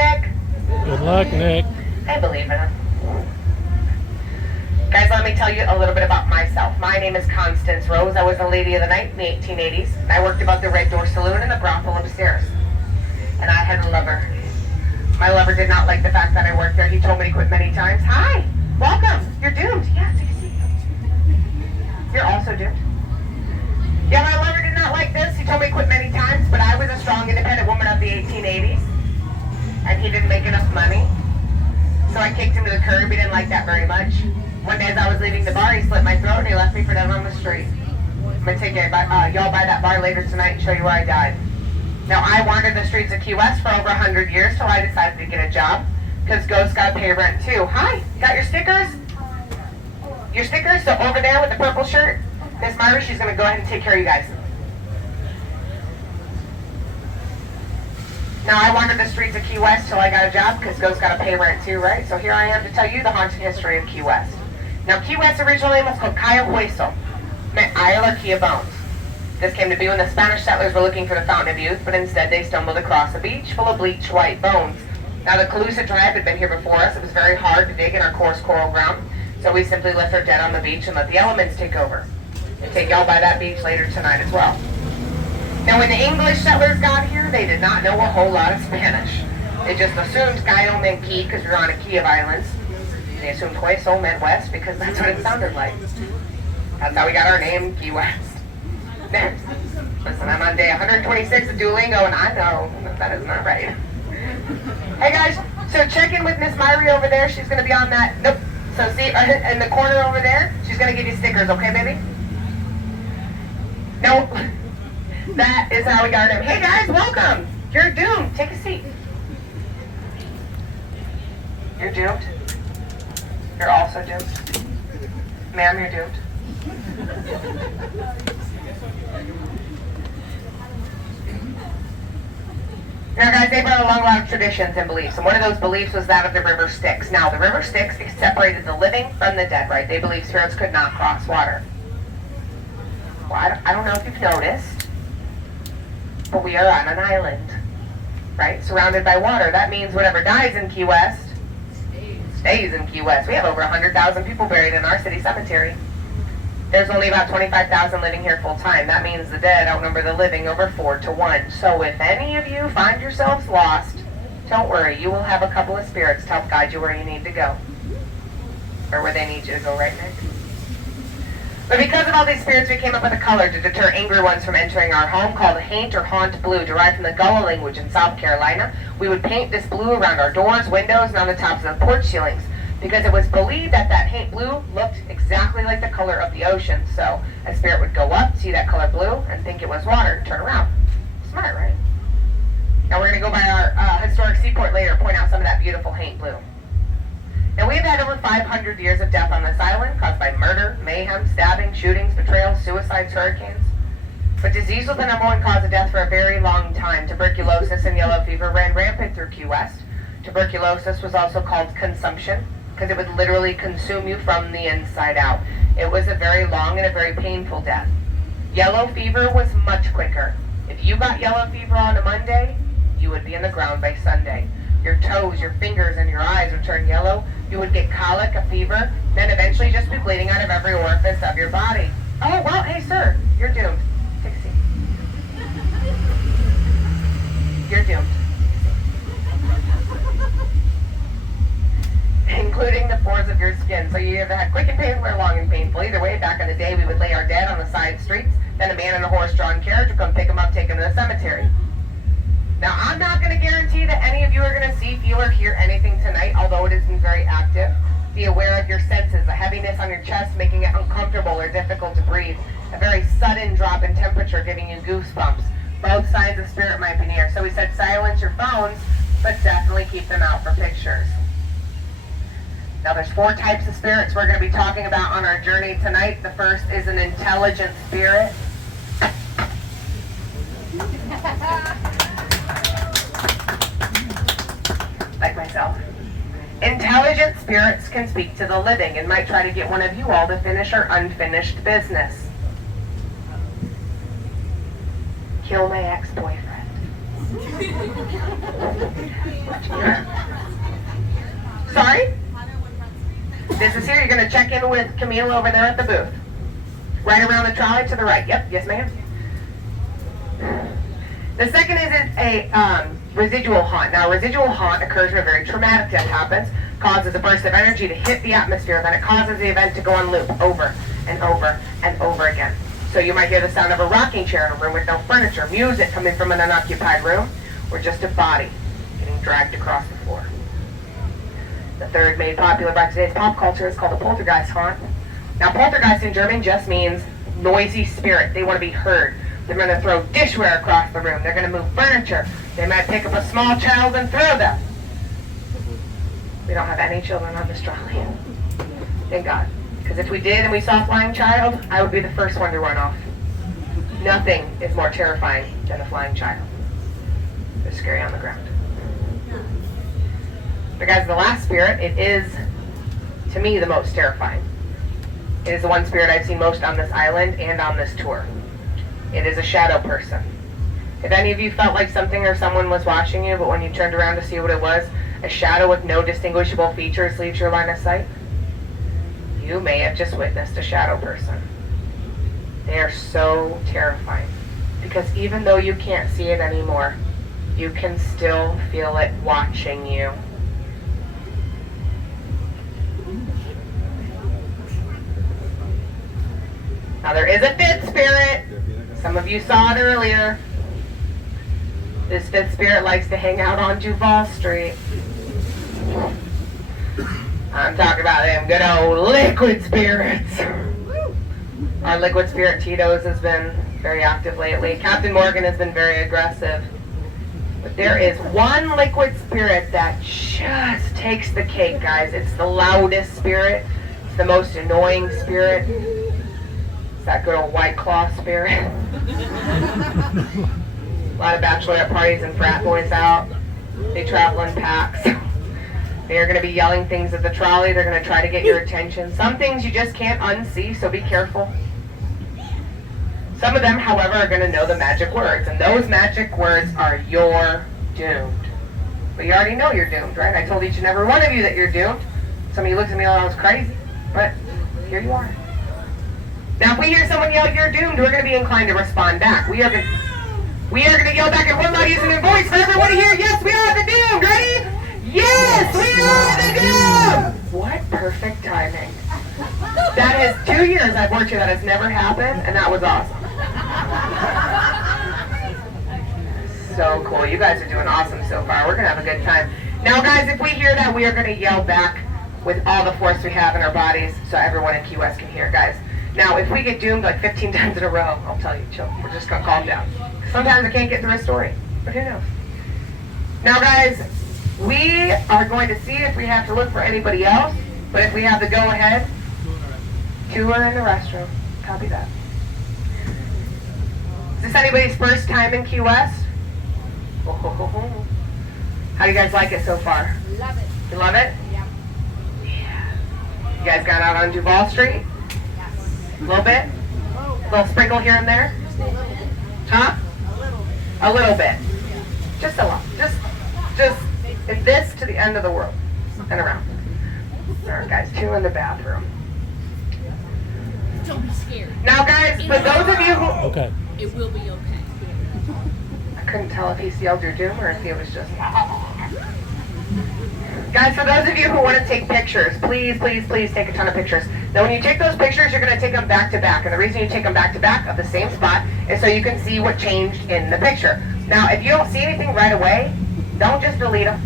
Nick. Good luck, Nick. I believe in him. Guys, let me tell you a little bit about myself. My name is Constance Rose. I was a lady of the night in the 1880s. And I worked above the Red Door Saloon and the brothel upstairs. And I had a lover. My lover did not like the fact that I worked there. He told me to quit many times. Hi, welcome. You're doomed. Yeah, take a seat. You're also doomed. Yeah, my lover did not like this. He told me to quit many times, but I was a strong, independent woman of the 1880s. And he didn't make enough money. So I kicked him to the curb. He didn't like that very much. One day as I was leaving the bar, he slit my throat and he left me for dead on the street. I'm going to take y'all by that bar later tonight and show you where I died. Now, I wandered the streets of Key West for over 100 years till I decided to get a job, because ghosts got to pay rent too. Hi, got your stickers? Your stickers? So over there with the purple shirt, Miss Myra, she's going to go ahead and take care of you guys. Now, I wandered the streets of Key West till I got a job, because ghosts got to pay rent too, right? So here I am to tell you the haunted history of Key West. Now, Key West's original name was called Cayo Hueso, meant Isle or Key of Bones. This came to be when the Spanish settlers were looking for the Fountain of Youth, but instead they stumbled across a beach full of bleached white bones. Now, the Calusa tribe had been here before us. It was very hard to dig in our coarse coral ground, so we simply left our dead on the beach and let the elements take over. We'll take y'all by that beach later tonight as well. Now, when the English settlers got here, they did not know a whole lot of Spanish. They just assumed Cayo meant key because we were on a key of islands. They assumed Hueso meant west because that's what it sounded like. That's how we got our name, Key West. Next. Listen, I'm on day 126 of Duolingo, and I know that is not right. Hey guys, so check in with Miss Myrie over there. She's going to be on that. Nope. So see, in the corner over there, she's going to give you stickers, okay, baby? No. That is how we got our name. Hey guys, welcome. You're doomed. Take a seat. You're doomed. You're also doomed. Ma'am, you're doomed. Now guys, they brought along a lot of traditions and beliefs, and one of those beliefs was that of the river Styx. Now, the river Styx separated the living from the dead, right? They believed spirits could not cross water. Well, I don't know if you've noticed, but we are on an island, right? Surrounded by water. That means whatever dies in Key West stays in Key West. We have over 100,000 people buried in our city cemetery. There's only about 25,000 living here full time. That means the dead outnumber the living over 4 to 1. So if any of you find yourselves lost, don't worry. You will have a couple of spirits to help guide you where you need to go. Or where they need you to go, right, Nick? But because of all these spirits, we came up with a color to deter angry ones from entering our home called haint or haunt blue, derived from the Gullah language in South Carolina. We would paint this blue around our doors, windows, and on the tops of the porch ceilings, because it was believed that that haint blue looked exactly like the color of the ocean. So a spirit would go up, see that color blue, and think it was water, and turn around. Smart, right? Now we're going to go by our historic seaport later and point out some of that beautiful haint blue. Now we've had over 500 years of death on this island, caused by murder, mayhem, stabbing, shootings, betrayals, suicides, hurricanes. But disease was the #1 cause of death for a very long time. Tuberculosis and yellow fever ran rampant through Key West. Tuberculosis was also called consumption, because it would literally consume you from the inside out. It was a very long and a very painful death. Yellow fever was much quicker. If you got yellow fever on a Monday, you would be in the ground by Sunday. Your toes, your fingers, and your eyes would turn yellow. You would get colic, a fever, then eventually just be bleeding out of every orifice of your body. Oh, well, hey, sir, you're doomed. Take a seat. You're doomed. Including the pores of your skin. So you either had quick and painful or long and painful. Either way, back in the day, we would lay our dead on the side streets. Then a man in a horse-drawn carriage would come pick them up, take them to the cemetery. Now, I'm not going to guarantee that any of you are going to see, feel, or hear anything tonight, although it isn't very active. Be aware of your senses, a heaviness on your chest making it uncomfortable or difficult to breathe, a very sudden drop in temperature giving you goosebumps. Both signs of spirit might be near. So we said silence your phones, but definitely keep them out for pictures. Now there's 4 types of spirits we're going to be talking about on our journey tonight. The first is an intelligent spirit. Like myself. Intelligent spirits can speak to the living and might try to get one of you all to finish our unfinished business. Kill my ex-boyfriend. Sorry? This is here. You're going to check in with Camille over there at the booth. Right around the trolley to the right. Yep. Yes, ma'am. The second is a residual haunt. Now, a residual haunt occurs when a very traumatic death happens, causes a burst of energy to hit the atmosphere, then it causes the event to go on loop over and over and over again. So you might hear the sound of a rocking chair in a room with no furniture, music coming from an unoccupied room, or just a body getting dragged across the floor. The third, made popular by today's pop culture, is called a poltergeist haunt. Now, poltergeist in German just means noisy spirit. They want to be heard. They're going to throw dishware across the room. They're going to move furniture. They might pick up a small child and throw them. We don't have any children on this trolley. Thank God. Because if we did and we saw a flying child, I would be the first one to run off. Nothing is more terrifying than a flying child. They're scary on the ground. But guys, the last spirit, it is, to me, the most terrifying. It is the one spirit I've seen most on this island and on this tour. It is a shadow person. If any of you felt like something or someone was watching you, but when you turned around to see what it was, a shadow with no distinguishable features leaves your line of sight, you may have just witnessed a shadow person. They are so terrifying, because even though you can't see it anymore, you can still feel it watching you. Now there is a fifth spirit. Some of you saw it earlier. This fifth spirit likes to hang out on Duval Street. I'm talking about them good old liquid spirits. Our liquid spirit Tito's has been very active lately. Captain Morgan has been very aggressive. But there is one liquid spirit that just takes the cake, guys. It's the loudest spirit. It's the most annoying spirit. It's that good old White Claw spirit. A lot of bachelorette parties and frat boys out. They travel in packs. They are going to be yelling things at the trolley. They're going to try to get your attention. Some things you just can't unsee, so be careful. Some of them, however, are going to know the magic words, and those magic words are "you're doomed." But you already know you're doomed, right? I told each and every one of you that you're doomed. Some of you looked at me like I was crazy, but here you are. Now, if we hear someone yell, "You're doomed," we're going to be inclined to respond back. We are going to yell back at one loud using a voice for everyone to hear. Yes, we are the doomed. Ready? Yes, we are the doomed. What perfect timing. That is 2 years I've worked here. That has never happened, and that was awesome. So cool. You guys are doing awesome so far. We're going to have a good time. Now, guys, if we hear that, we are going to yell back with all the force we have in our bodies so everyone in Key West can hear, guys. Now, if we get doomed like 15 times in a row, I'll tell you, chill. We're just going to calm down. Sometimes I can't get through a story, but who knows? Now, guys, we are going to see if we have to look for anybody else, but if we have the go-ahead, tour in the restroom. Copy that. Is this anybody's first time in Key West? How do you guys like it so far? Love it. You love it? Yeah. Yeah. You guys got out on Duval Street? Yes. A little bit? A little sprinkle here and there? Just a little bit. Huh? A little bit. A little bit. Just a lot. Just if this to the end of the world and around. All right, guys, 2 in the bathroom. Don't be scared. Now, guys, for those of you who... Okay. It will be okay. I couldn't tell if he yelled your doom or if he was just... Guys, for those of you who want to take pictures, please, please, please take a ton of pictures. Now, when you take those pictures, you're going to take them back to back. And the reason you take them back to back of the same spot is so you can see what changed in the picture. Now, if you don't see anything right away, don't just delete them.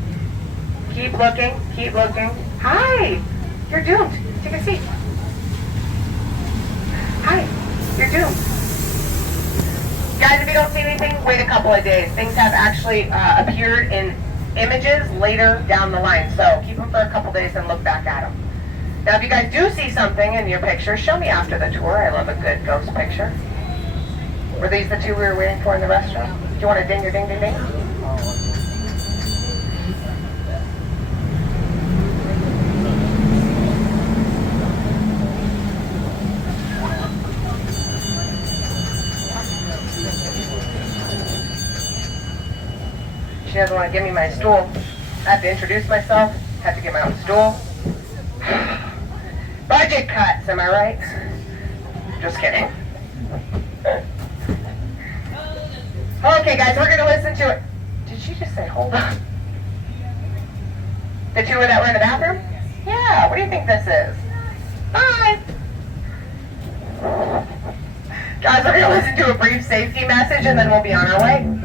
Keep looking, keep looking. Hi, you're doomed. Take a seat. Hi, you're doomed. Guys, if you don't see anything, wait a couple of days. Things have actually appeared in images later down the line. So keep them for a couple days and look back at them. Now, if you guys do see something in your picture, show me after the tour. I love a good ghost picture. Were these the 2 we were waiting for in the restaurant? Do you want a ding or ding ding ding? She doesn't want to give me my stool. I have to introduce myself. Have to get my own stool. Budget cuts, am I right? Just kidding. Okay, guys, we're going to listen to it. Did she just say, hold on? The two that were in the bathroom? Yeah, what do you think this is? Bye! Guys, we're going to listen to a brief safety message and then we'll be on our way.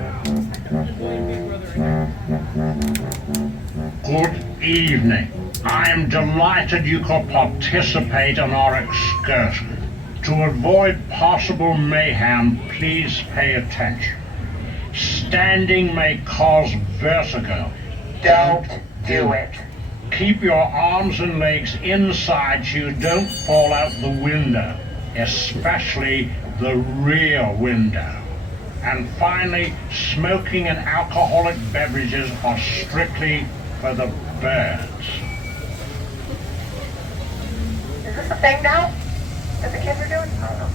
Good evening. I am delighted you could participate in our excursion. To avoid possible mayhem, please pay attention. Standing may cause vertigo. Don't do it. Keep your arms and legs inside so you don't fall out the window, especially the rear window. And finally, smoking and alcoholic beverages are strictly for the birds. Is this a thing now that the kids are doing? I don't know.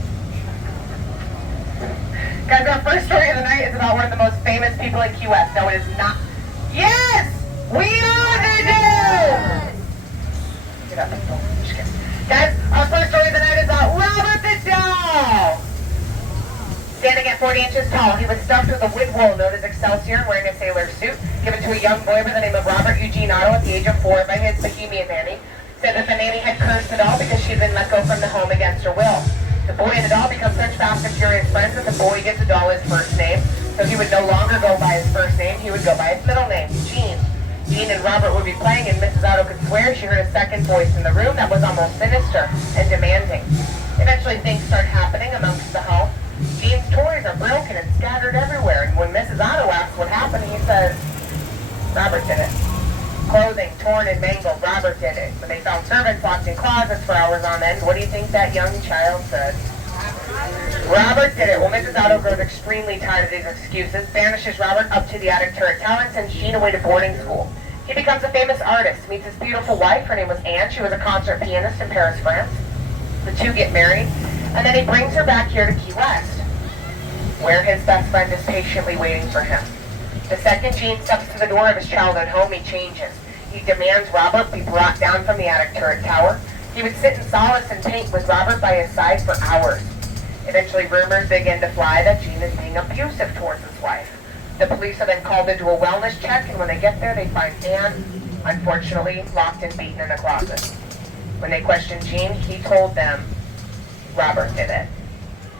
Guys, our first story of the night is about one of the most famous people in Key West. No, it is not. Yes! We are the Doom! Get up. Oh, just kidding. Guys, our first story of the night is about Robert the Doll! Standing at 40 inches tall, he was stuffed with a wig wool known as Excelsior and wearing a sailor suit, given to a young boy by the name of Robert Eugene Otto at the age of 4 by his bohemian nanny. Said that the nanny had cursed the doll because she had been let go from the home against her will. The boy and the doll become such fast and furious friends that the boy gives the doll his first name, so he would no longer go by his first name, he would go by his middle name, Gene. Gene and Robert would be playing and Mrs. Otto could swear she heard a second voice in the room that was almost sinister and demanding. Eventually things start happening amongst the home. Gene's toys are broken and scattered everywhere, and when Mrs. Otto asks what happened, he says, Robert did it. Clothing torn and mangled, Robert did it. When they found servants locked in closets for hours on end, what do you think that young child said? Robert did it. Well, Mrs. Otto grows extremely tired of these excuses, banishes Robert up to the attic turret tower, and sends Gene away to boarding school. He becomes a famous artist, meets his beautiful wife. Her name was Anne. She was a concert pianist in Paris, France. The two get married, and then he brings her back here to Key West, where his best friend is patiently waiting for him. The second Gene steps to the door of his childhood home, he changes. He demands Robert be brought down from the attic turret tower. He would sit in solace and paint with Robert by his side for hours. Eventually, rumors begin to fly that Gene is being abusive towards his wife. The police are then called into a wellness check, and when they get there, they find Anne, unfortunately, locked and beaten in a closet. When they questioned Gene, he told them Robert did it.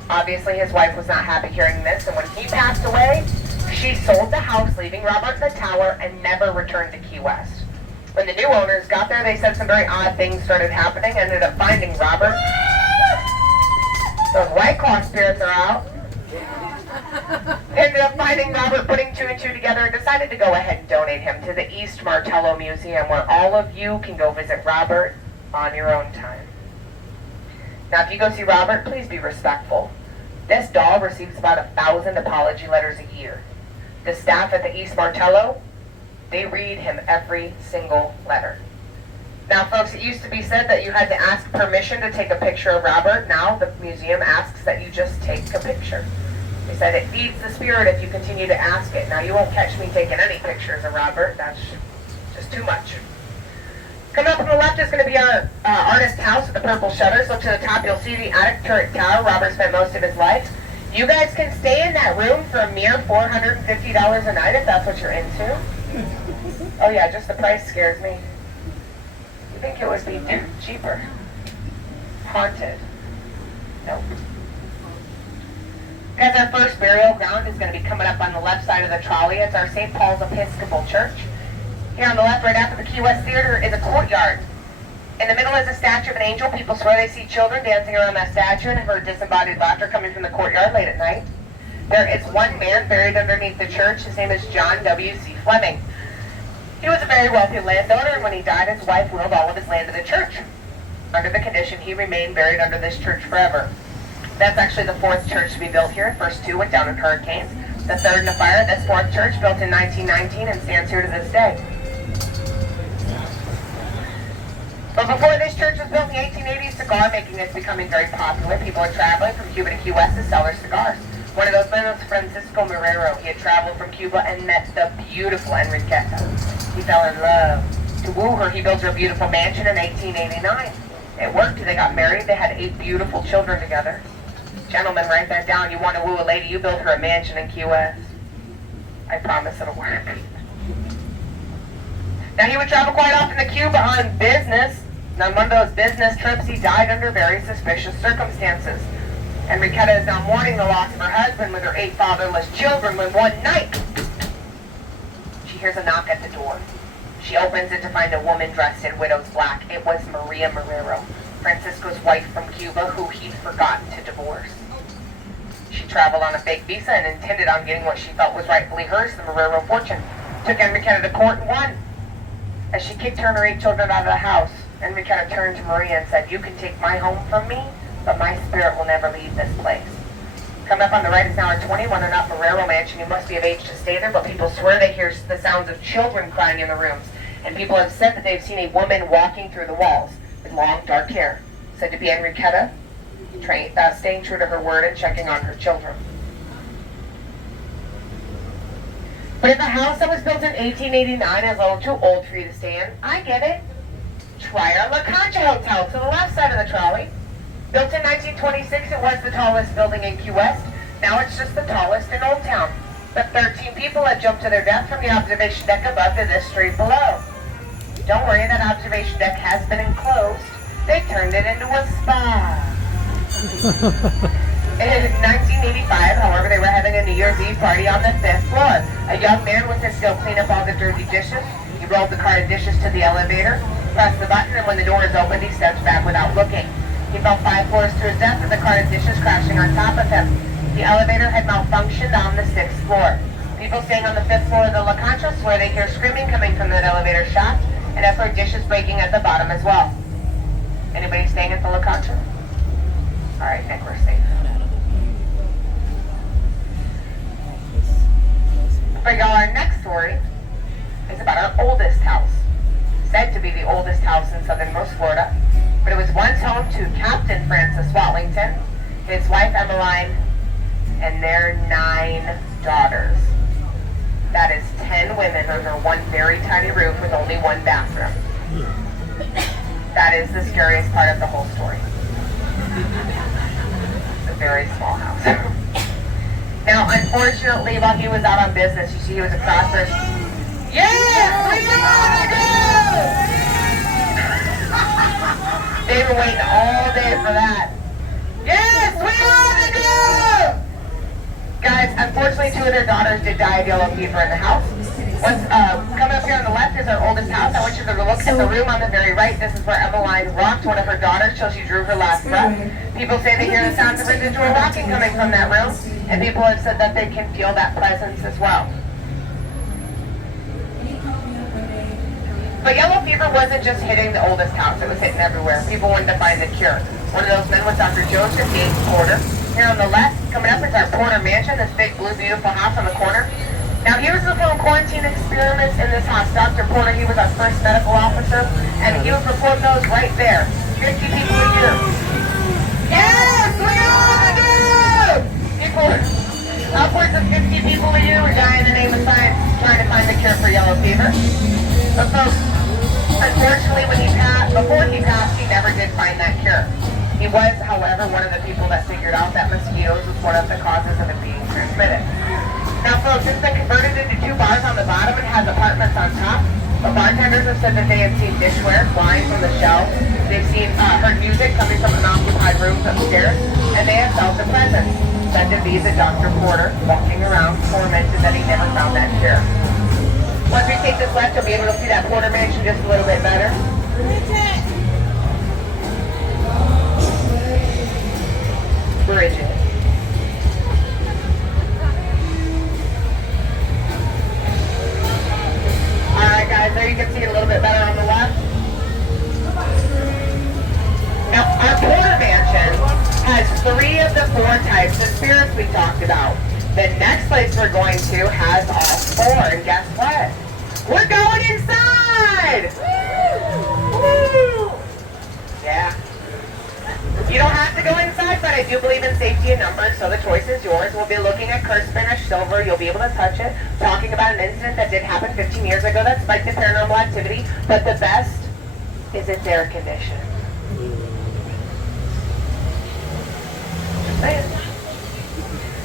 Obviously, his wife was not happy hearing this, and when he passed away, she sold the house, leaving Robert in the tower, and never returned to Key West. When the new owners got there, they said some very odd things started happening, ended up finding Robert. Those White Claw spirits are out. Ended up finding Robert, putting two and two together, and decided to go ahead and donate him to the East Martello Museum, where all of you can go visit Robert on your own time. Now, if you go see Robert, please be respectful. This doll receives about 1,000 apology letters a year. The staff at the East Martello, they read him every single letter. Now, folks, it used to be said that you had to ask permission to take a picture of Robert. Now, the museum asks that you just take a picture. They said it feeds the spirit if you continue to ask it. Now, you won't catch me taking any pictures of Robert. That's just too much. Coming up on the left is going to be our artist house with the purple shutters. Look to the top, you'll see the attic turret tower. Robert spent most of his life. You guys can stay in that room for a mere $450 a night if that's what you're into. Oh yeah, just the price scares me. You think it would be cheaper? Haunted. Nope. Guys, our first burial ground is going to be coming up on the left side of the trolley. It's our St. Paul's Episcopal Church. Here on the left, right after the Key West Theater, is a courtyard. In the middle is a statue of an angel. People swear they see children dancing around that statue and have heard disembodied laughter coming from the courtyard late at night. There is one man buried underneath the church. His name is John W.C. Fleming. He was a very wealthy landowner, and when he died, his wife willed all of his land to the church. Under the condition, he remained buried under this church forever. That's actually the fourth church to be built here. The first two went down in hurricanes. The third in a fire. This fourth church, built in 1919, and stands here to this day. But before this church was built in the 1880s, cigar making is becoming very popular. People are traveling from Cuba to Key West to sell their cigars. One of those men was Francisco Marrero. He had traveled traveled from Cuba and met the beautiful Enriqueta. He fell in love. To woo her, he built her a beautiful mansion in 1889. It worked. They got married. They had 8 beautiful children together. Gentlemen, write that down. You want to woo a lady, you build her a mansion in Key West. I promise it'll work. Now, he would travel quite often to Cuba on business. And on one of those business trips, he died under very suspicious circumstances. Enriqueta is now mourning the loss of her husband with her 8 fatherless children when one night she hears a knock at the door. She opens it to find a woman dressed in widow's black. It was Maria Marrero, Francisco's wife from Cuba, who he'd forgotten to divorce. She traveled on a fake visa and intended on getting what she felt was rightfully hers, the Marrero fortune. Took Enriqueta to court and won. As she kicked her and her 8 children out of the house, Enriqueta turned to Maria and said, "You can take my home from me, but my spirit will never leave this place." Coming up on the right is now a 21 and up Marrero mansion. You must be of age to stay there, but people swear they hear the sounds of children crying in the rooms. And people have said that they've seen a woman walking through the walls with long, dark hair, said to be Enriqueta, staying true to her word and checking on her children. But if a house that was built in 1889 is a little too old for you to stay in, I get it. Try our La Concha Hotel to the left side of the trolley. Built in 1926, it was the tallest building in Key West. Now it's just the tallest in Old Town. But 13 people had jumped to their death from the observation deck above to this street below. Don't worry, that observation deck has been enclosed. They turned it into a spa. In 1985, however, they were having a New Year's Eve party on the 5th floor. A young man was to go clean up all the dirty dishes. He rolled the cart of dishes to the elevator, pressed the button, and when the doors opened, he stepped back without looking. He fell 5 floors to his death with the cart of dishes crashing on top of him. The elevator had malfunctioned on the 6th floor. People staying on the 5th floor of the La Concha swear they hear screaming coming from that elevator shaft and have heard dishes breaking at the bottom as well. Anybody staying at the La Concha? Alright, Nick, we're safe. For y'all, our next story is about our oldest house. Said to be the oldest house in southernmost Florida, but it was once home to Captain Francis Watlington, his wife Emmeline, and their 9 daughters. That is 10 women under one very tiny roof with only one bathroom. That is the scariest part of the whole story. It's a very small house. Now, unfortunately, while he was out on business, you see he was a prosperous... Yes! We gotta go! They were waiting all day for that. Yes! We gotta go! Guys, unfortunately, 2 of their daughters did die of yellow fever in the house. Coming up here on the left is our oldest house. I want you to look at the room on the very right. This is where Emmeline rocked one of her daughters till she drew her last breath. People say they hear the sounds of residual rocking coming from that room, and people have said that they can feel that presence as well. But yellow fever wasn't just hitting the oldest house, it was hitting everywhere. People wanted to find the cure. One of those men was Dr. Joseph Yates Porter. Here on the left, coming up is our Porter Mansion, this big blue beautiful house on the corner. Now here's the little quarantine experiments in this house. Dr. Porter, he was our first medical officer, and he would perform those right there. 50 people a year. Yes, we gotta do! People, upwards of 50 people a year were dying in the name of science trying to find the cure for yellow fever. But folks, unfortunately, before he passed, he never did find that cure. He was, however, one of the people that figured out that mosquitoes was one of the causes of it being transmitted. Now, folks, it's been converted into 2 bars on the bottom and has apartments on top. The bartenders have said that they have seen dishware flying from the shelves. They've heard music coming from unoccupied rooms upstairs, and they have felt the presence. Said to be the Dr. Porter walking around, tormented that he never found that cure. Once we take this left, you'll be able to see that Porter Mansion just a little bit better. Bridget. Alright guys, there you can see it a little bit better on the left. Now, our Porter Mansion has 3 of the 4 types of spirits we talked about. The next place we're going to has all 4, and guess what? We're going inside! Woo! Yeah. You don't have to go inside, but I do believe in safety in numbers, so the choice is yours. We'll be looking at curse finish, silver, you'll be able to touch it. Talking about an incident that did happen 15 years ago that spiked the paranormal activity, but the best is its air condition. Just saying.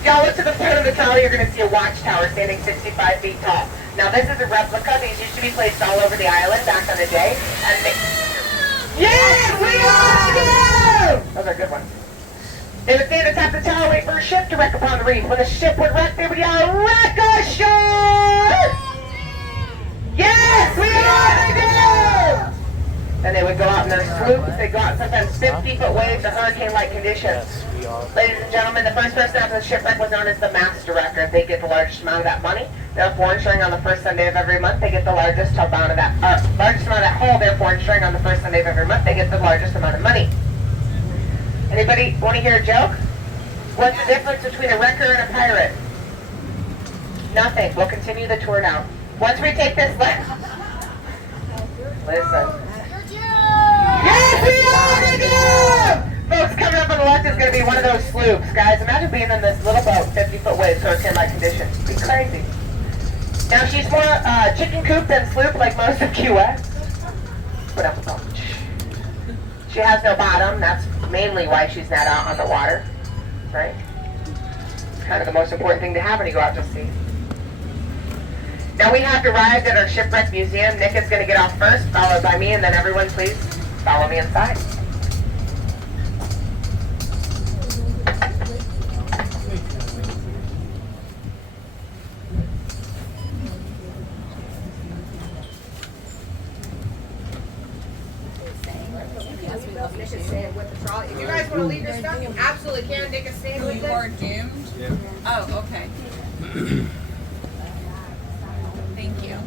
Y'all look to the front of the trolley, you're going to see a watchtower standing 65 feet tall. Now this is a replica. These used to be placed all over the island back in the day. And they... Yes, we are! Those are good ones. They would stand atop the tower, wait for a ship to wreck upon the reef. When the ship would wreck, they would yell, "Wreck ashore!" Yes, we are! Then they would go out in their sloops. They'd go out sometimes 50-foot waves or hurricane-like conditions. Ladies and gentlemen, the first person after the shipwreck was known as the master wrecker. They get the largest amount of that money. Therefore, ensuring on the first Sunday of every month, they get the largest amount of that, largest amount of that haul. Therefore, ensuring on the first Sunday of every month, they get the largest amount of money. Anybody want to hear a joke? What's the difference between a wrecker and a pirate? Nothing. We'll continue the tour now. Once we take this left. Listen. Yes, we are again! Folks, coming up on the left is going to be one of those sloops. Guys, imagine being in this little boat, 50-foot waves, hurricane-like conditions. It'd be crazy. Now, she's more chicken coop than sloop, like most of Key West. Put up a boat. She has no bottom. That's mainly why she's not out on the water, right? It's kind of the most important thing to have when you go out to sea. Now we have arrived at our shipwreck museum. Nick is going to get off first, followed by me, and then everyone please follow me inside. If you guys want to leave your stuff, you absolutely can. Nick is staying with You it. are doomed? Yeah. Oh, okay. Thank you.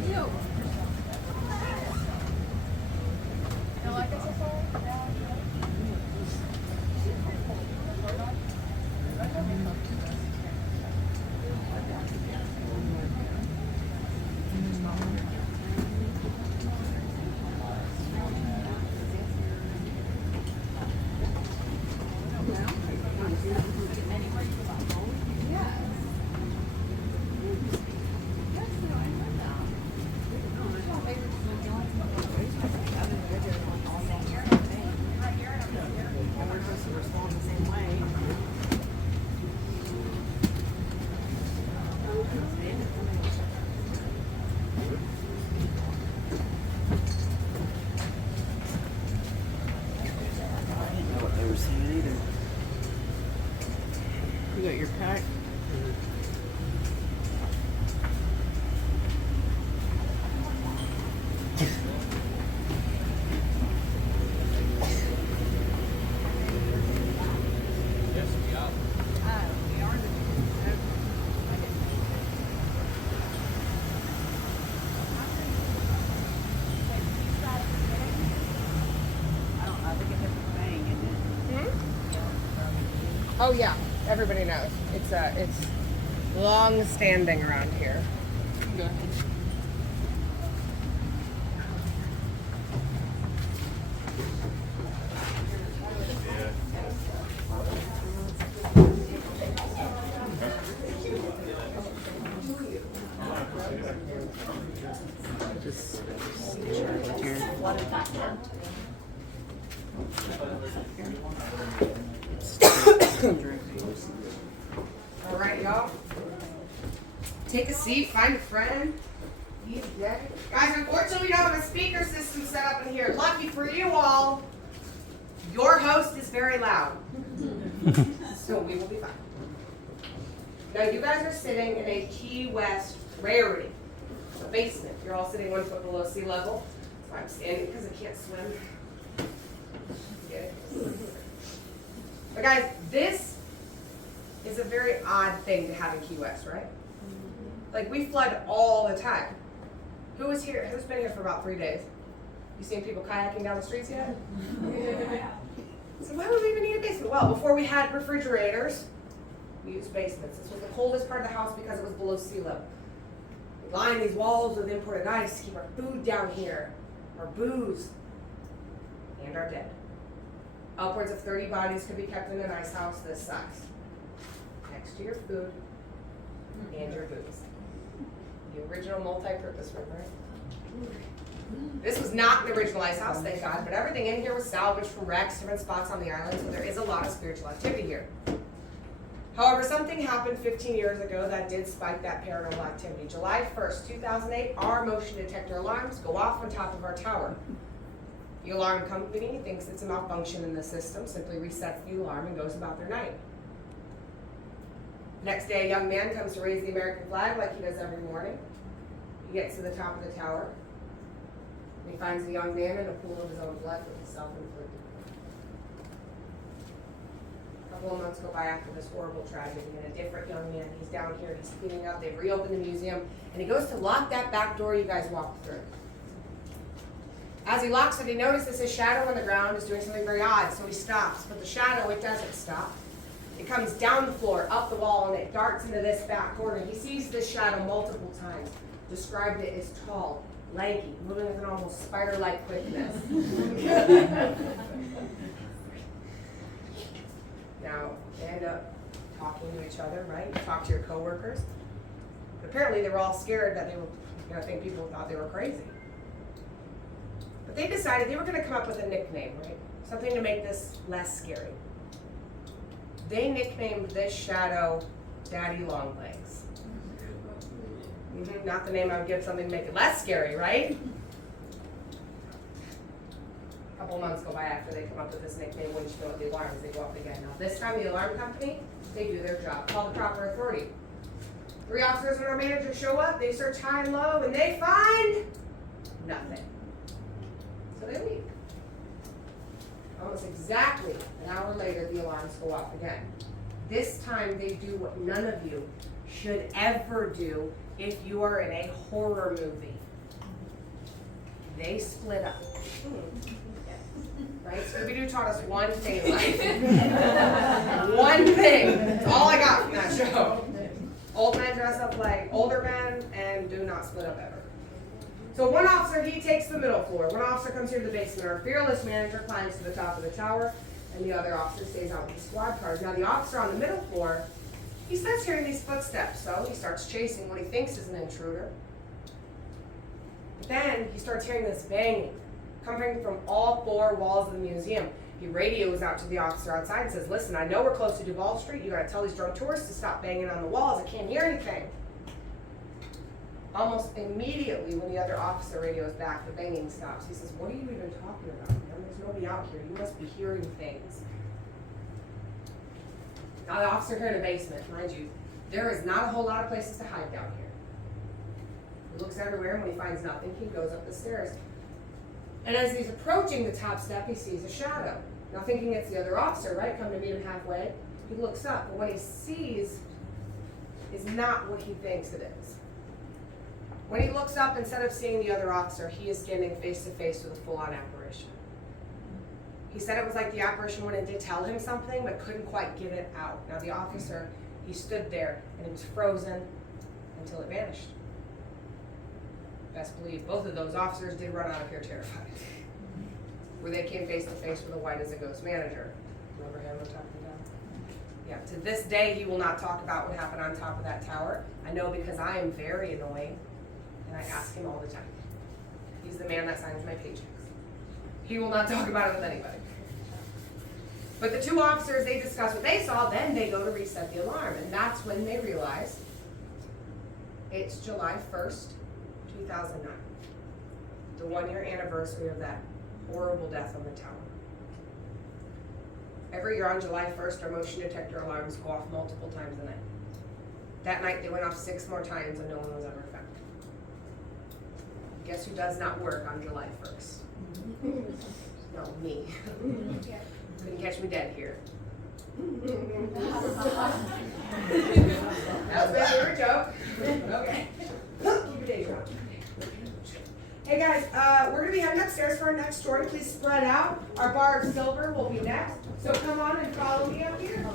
I've never seen it either. You got your pack. Oh yeah, everybody knows. It's long standing around here. Go ahead. Just stand right here. All right, y'all. Take a seat, find a friend. Easy, Guys, unfortunately, we don't have a speaker system set up in here. Lucky for you all, your host is very loud. So we will be fine. Now, you guys are sitting in a Key West rarity, a basement. You're all sitting 1 foot below sea level. So I'm standing because I can't swim. Get it? But guys, this is a very odd thing to have in Key West, right? Like, we flood all the time. Who was here? Who's been here for about 3 days? You seen people kayaking down the streets yet? So why would we even need a basement? Well, before we had refrigerators, we used basements. This was the coldest part of the house because it was below sea level. We lined these walls with imported ice to keep our food down here, our booze, and our dead. Upwards of 30 bodies could be kept in an ice house this size. Next to your food, and your boots. The original multi-purpose room, right? This was not an original ice house, thank God, but everything in here was salvaged from wrecks, different spots on the island, so there is a lot of spiritual activity here. However, something happened 15 years ago that did spike that paranormal activity. July 1st, 2008, our motion detector alarms go off on top of our tower. The alarm company thinks it's a malfunction in the system, simply resets the alarm and goes about their night. Next day, a young man comes to raise the American flag like he does every morning. He gets to the top of the tower, and he finds the young man in a pool of his own blood with a self-inflicted. A couple of months go by after this horrible tragedy, and a different young man, he's down here, he's cleaning up, they've reopened the museum, and he goes to lock that back door you guys walked through. As he locks it, he notices his shadow on the ground is doing something very odd, so he stops, but the shadow, it doesn't stop. It comes down the floor, up the wall, and it darts into this back corner. He sees this shadow multiple times, described it as tall, lanky, moving with an almost spider-like quickness. Now, they end up talking to each other, right? You talk to your coworkers. But apparently they were all scared that they were, I think people thought they were crazy. But they decided they were going to come up with a nickname, right? Something to make this less scary. They nicknamed this shadow Daddy Longlegs. Not the name I would give something to make it less scary, right? A couple months go by after they come up with this nickname, wouldn't you know it, the alarms, they go up again. Now this time the alarm company, they do their job, call the proper authority. 3 officers and our manager show up, they search high and low, and they find nothing. So they leave. Almost exactly an hour later, the alarms go off again. This time they do what none of you should ever do if you are in a horror movie. They split up. Right? Scooby-Doo taught us one thing in life. One thing. That's all I got from that show. Old men dress up like older men and do not split up ever. So one officer, he takes the middle floor. One officer comes here to the basement. Our fearless manager climbs to the top of the tower, and the other officer stays out with the squad cars. Now the officer on the middle floor, he starts hearing these footsteps, so he starts chasing what he thinks is an intruder. But then he starts hearing this banging coming from all 4 walls of the museum. He radios out to the officer outside and says, listen, I know we're close to Duval Street. You gotta tell these drunk tourists to stop banging on the walls. I can't hear anything. Almost immediately when the other officer radios back, the banging stops. He says, what are you even talking about? There's nobody out here. You must be hearing things. Now the officer here in the basement, mind you, there is not a whole lot of places to hide down here. He looks everywhere, and when he finds nothing, he goes up the stairs. And as he's approaching the top step, he sees a shadow. Now thinking it's the other officer, right, come to meet him halfway, he looks up, but what he sees is not what he thinks it is. When he looks up, instead of seeing the other officer, he is standing face to face with a full-on apparition. He said it was like the apparition wanted to tell him something, but couldn't quite get it out. Now the officer, he stood there, and he was frozen until it vanished. Best believe both of those officers did run out of here terrified. Where they came face to face with a white as a ghost manager. Remember him we're talking about? Yeah, to this day he will not talk about what happened on top of that tower. I know because I am very annoying, and I ask him all the time. He's the man that signs my paychecks. He will not talk about it with anybody. But the 2 officers, they discuss what they saw, then they go to reset the alarm, and that's when they realize it's July 1st, 2009, the 1-year anniversary of that horrible death on the tower. Every year on July 1st, our motion detector alarms go off multiple times a night. That night they went off 6 more times and no one was ever found. Guess who does not work on July 1st? No, me. Couldn't catch me dead here. That was my favorite joke. Okay. Keep your day job. Hey guys, we're going to be heading upstairs for our next story. Please spread out. Our bar of silver will be next. So come on and follow me up here.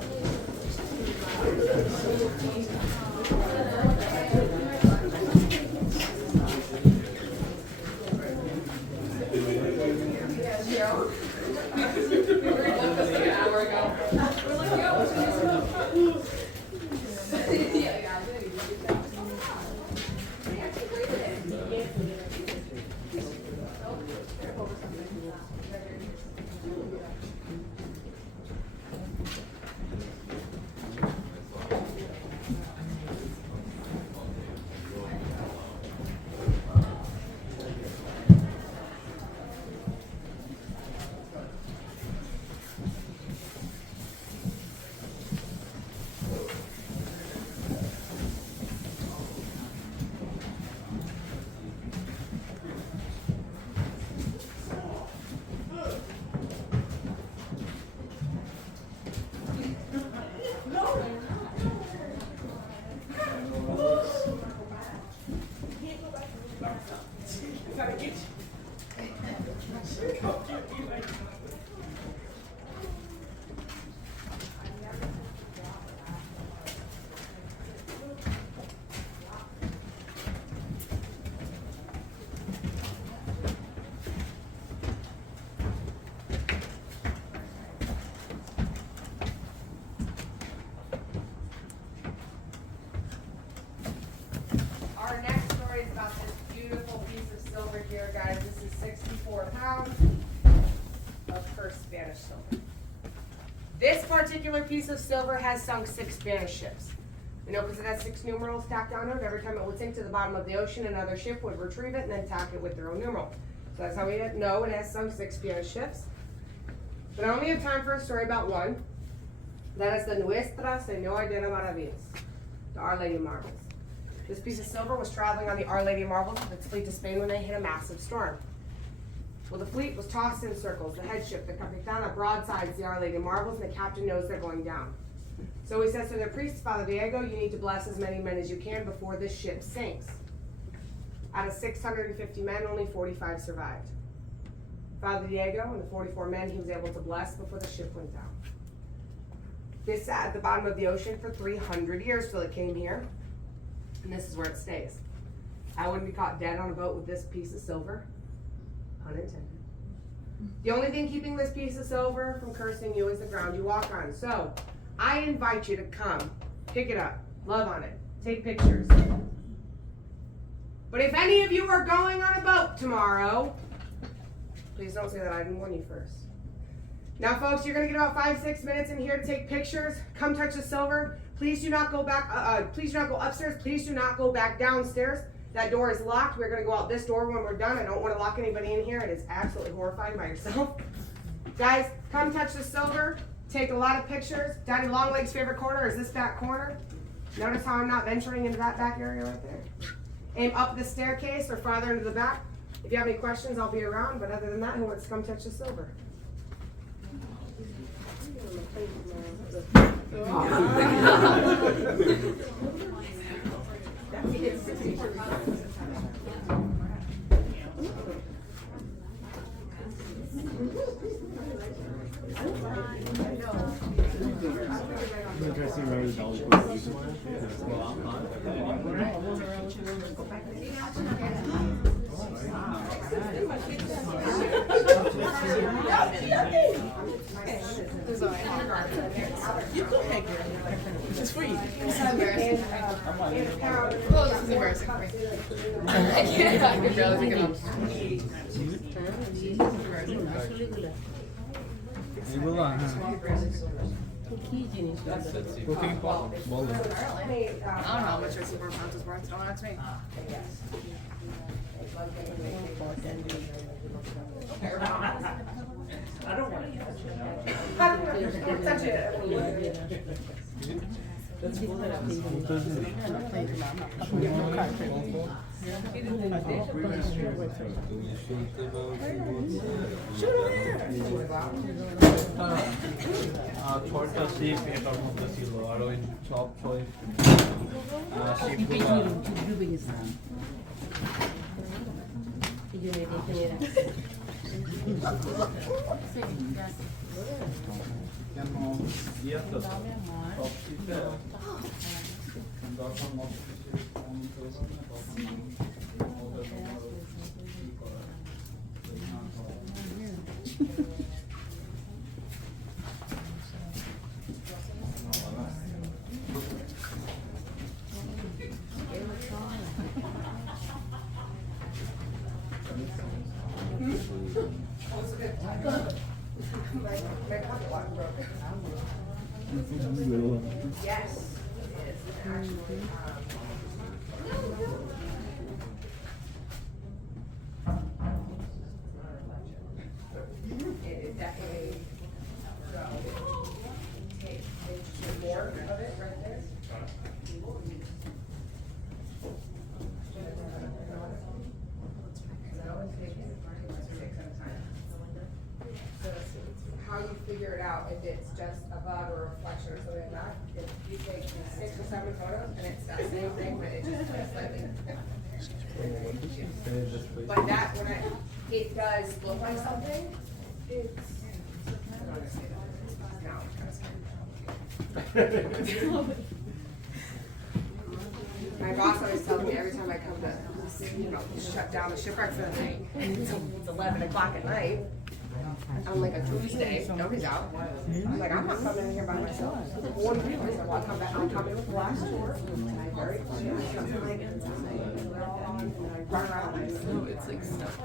silver here, guys. This is 64 pounds of cursed Spanish silver. This particular piece of silver has sunk 6 Spanish ships. You know, because it has 6 numerals tacked onto it. Every time it would sink to the bottom of the ocean, another ship would retrieve it and then tack it with their own numeral. So that's how we know it has sunk 6 Spanish ships. But I only have time for a story about one. That is the Nuestra Señora de las Maravillas, the Our Lady Marvels. This piece of silver was traveling on the Our Lady Marvels with its fleet to Spain when they hit a massive storm. Well, the fleet was tossed in circles. The headship, the Capitana, broadsides the Our Lady Marvels, and the captain knows they're going down. So he says to the priest, Father Diego, you need to bless as many men as you can before this ship sinks. Out of 650 men, only 45 survived. Father Diego and the 44 men he was able to bless before the ship went down. This sat at the bottom of the ocean for 300 years till it came here, and this is where it stays. I wouldn't be caught dead on a boat with this piece of silver, unintended. The only thing keeping this piece of silver from cursing you is the ground you walk on. So, I invite you to come, pick it up, love on it, take pictures. But if any of you are going on a boat tomorrow, please don't say that I didn't warn you first. Now folks, you're gonna get about 5-6 minutes in here to take pictures. Come touch the silver. Please do not go back, please do not go upstairs. Please do not go back downstairs. That door is locked. We're gonna go out this door when we're done. I don't wanna lock anybody in here. It is absolutely horrifying by yourself. Guys, come touch the silver. Take a lot of pictures. Daddy Longleg's favorite corner is this back corner. Notice how I'm not venturing into that back area right there. Aim up the staircase or farther into the back. If you have any questions, I'll be around. But other than that, who wants to come touch the silver? You go ahead, girl. This is for you. It's not embarrassing. Oh, this is embarrassing for me. I can't. I can barely pick it up. I don't know how much your super pounds is worth. Don't ask me. I don't want to touch it. Let's go ahead. Thought the shape at of the silver in chop choice. My pocket lock broke. Yes, it is. Actually, it definitely take more of it right there. So how you figure it out if it's just a bug or a reflection or something like that. If you take 6 or 7 photos and it's that same thing, but it just looks slightly. But that when it does look like something, it's. I don't understand that. No, I'm kind of scared. My boss always tells me every time I come to, shut down the shipwrecks at night. It's 11 o'clock at night. on like a Tuesday. Nobody's out. I'm like, I'm not coming in here by myself. One week, I said, well, I'll come back. I'll come in with the last tour. And I very quickly, I come in like, and they're all on, and then I run around. And I It's like stuff.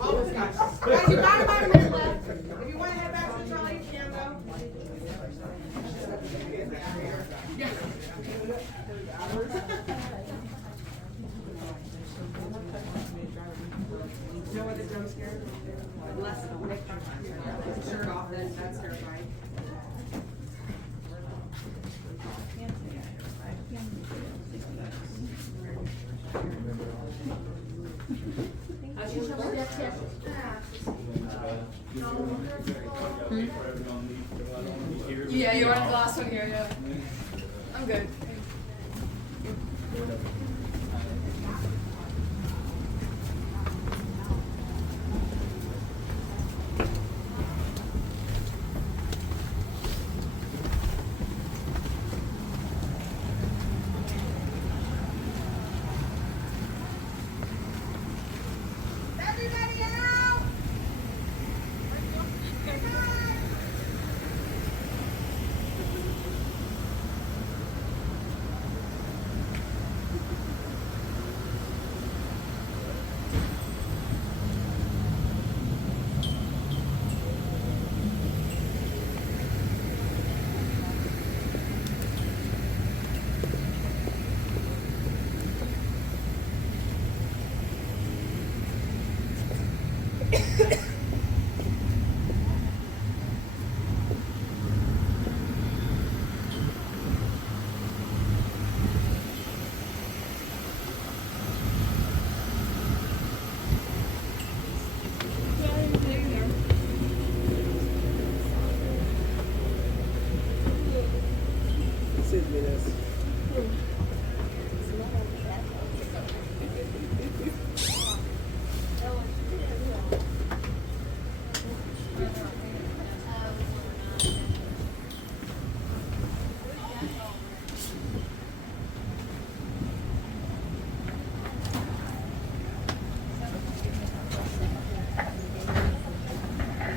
almost got you. Guys, you got about a minute left. If you want to head back to the trolley, you can go. Yeah. You know what the jump scare? Less of shirt off, then that's terrifying. Yeah, you want a glass one here, yeah. I'm good. Everybody out!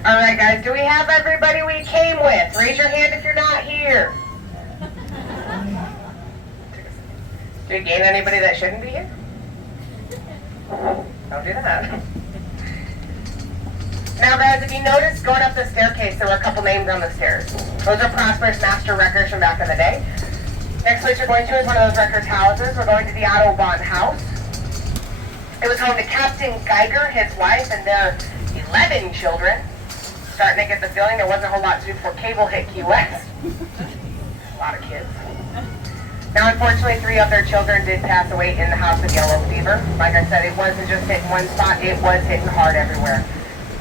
All right, guys, do we have everybody we came with? Raise your hand if you're not here. Did you gain anybody that shouldn't be here? Don't do that. Now, guys, if you notice, going up the staircase, there were a couple names on the stairs. Those are Prosperous Master records from back in the day. Next place you're going to is one of those records houses. We're going to the Autobahn house. It was home to Captain Geiger, his wife, and their 11 children. Starting to get the feeling there wasn't a whole lot to do before cable hit Key West. A lot of kids. Now, unfortunately, 3 of their children did pass away in the house of yellow fever. Like I said, it wasn't just hitting one spot, it was hitting hard everywhere.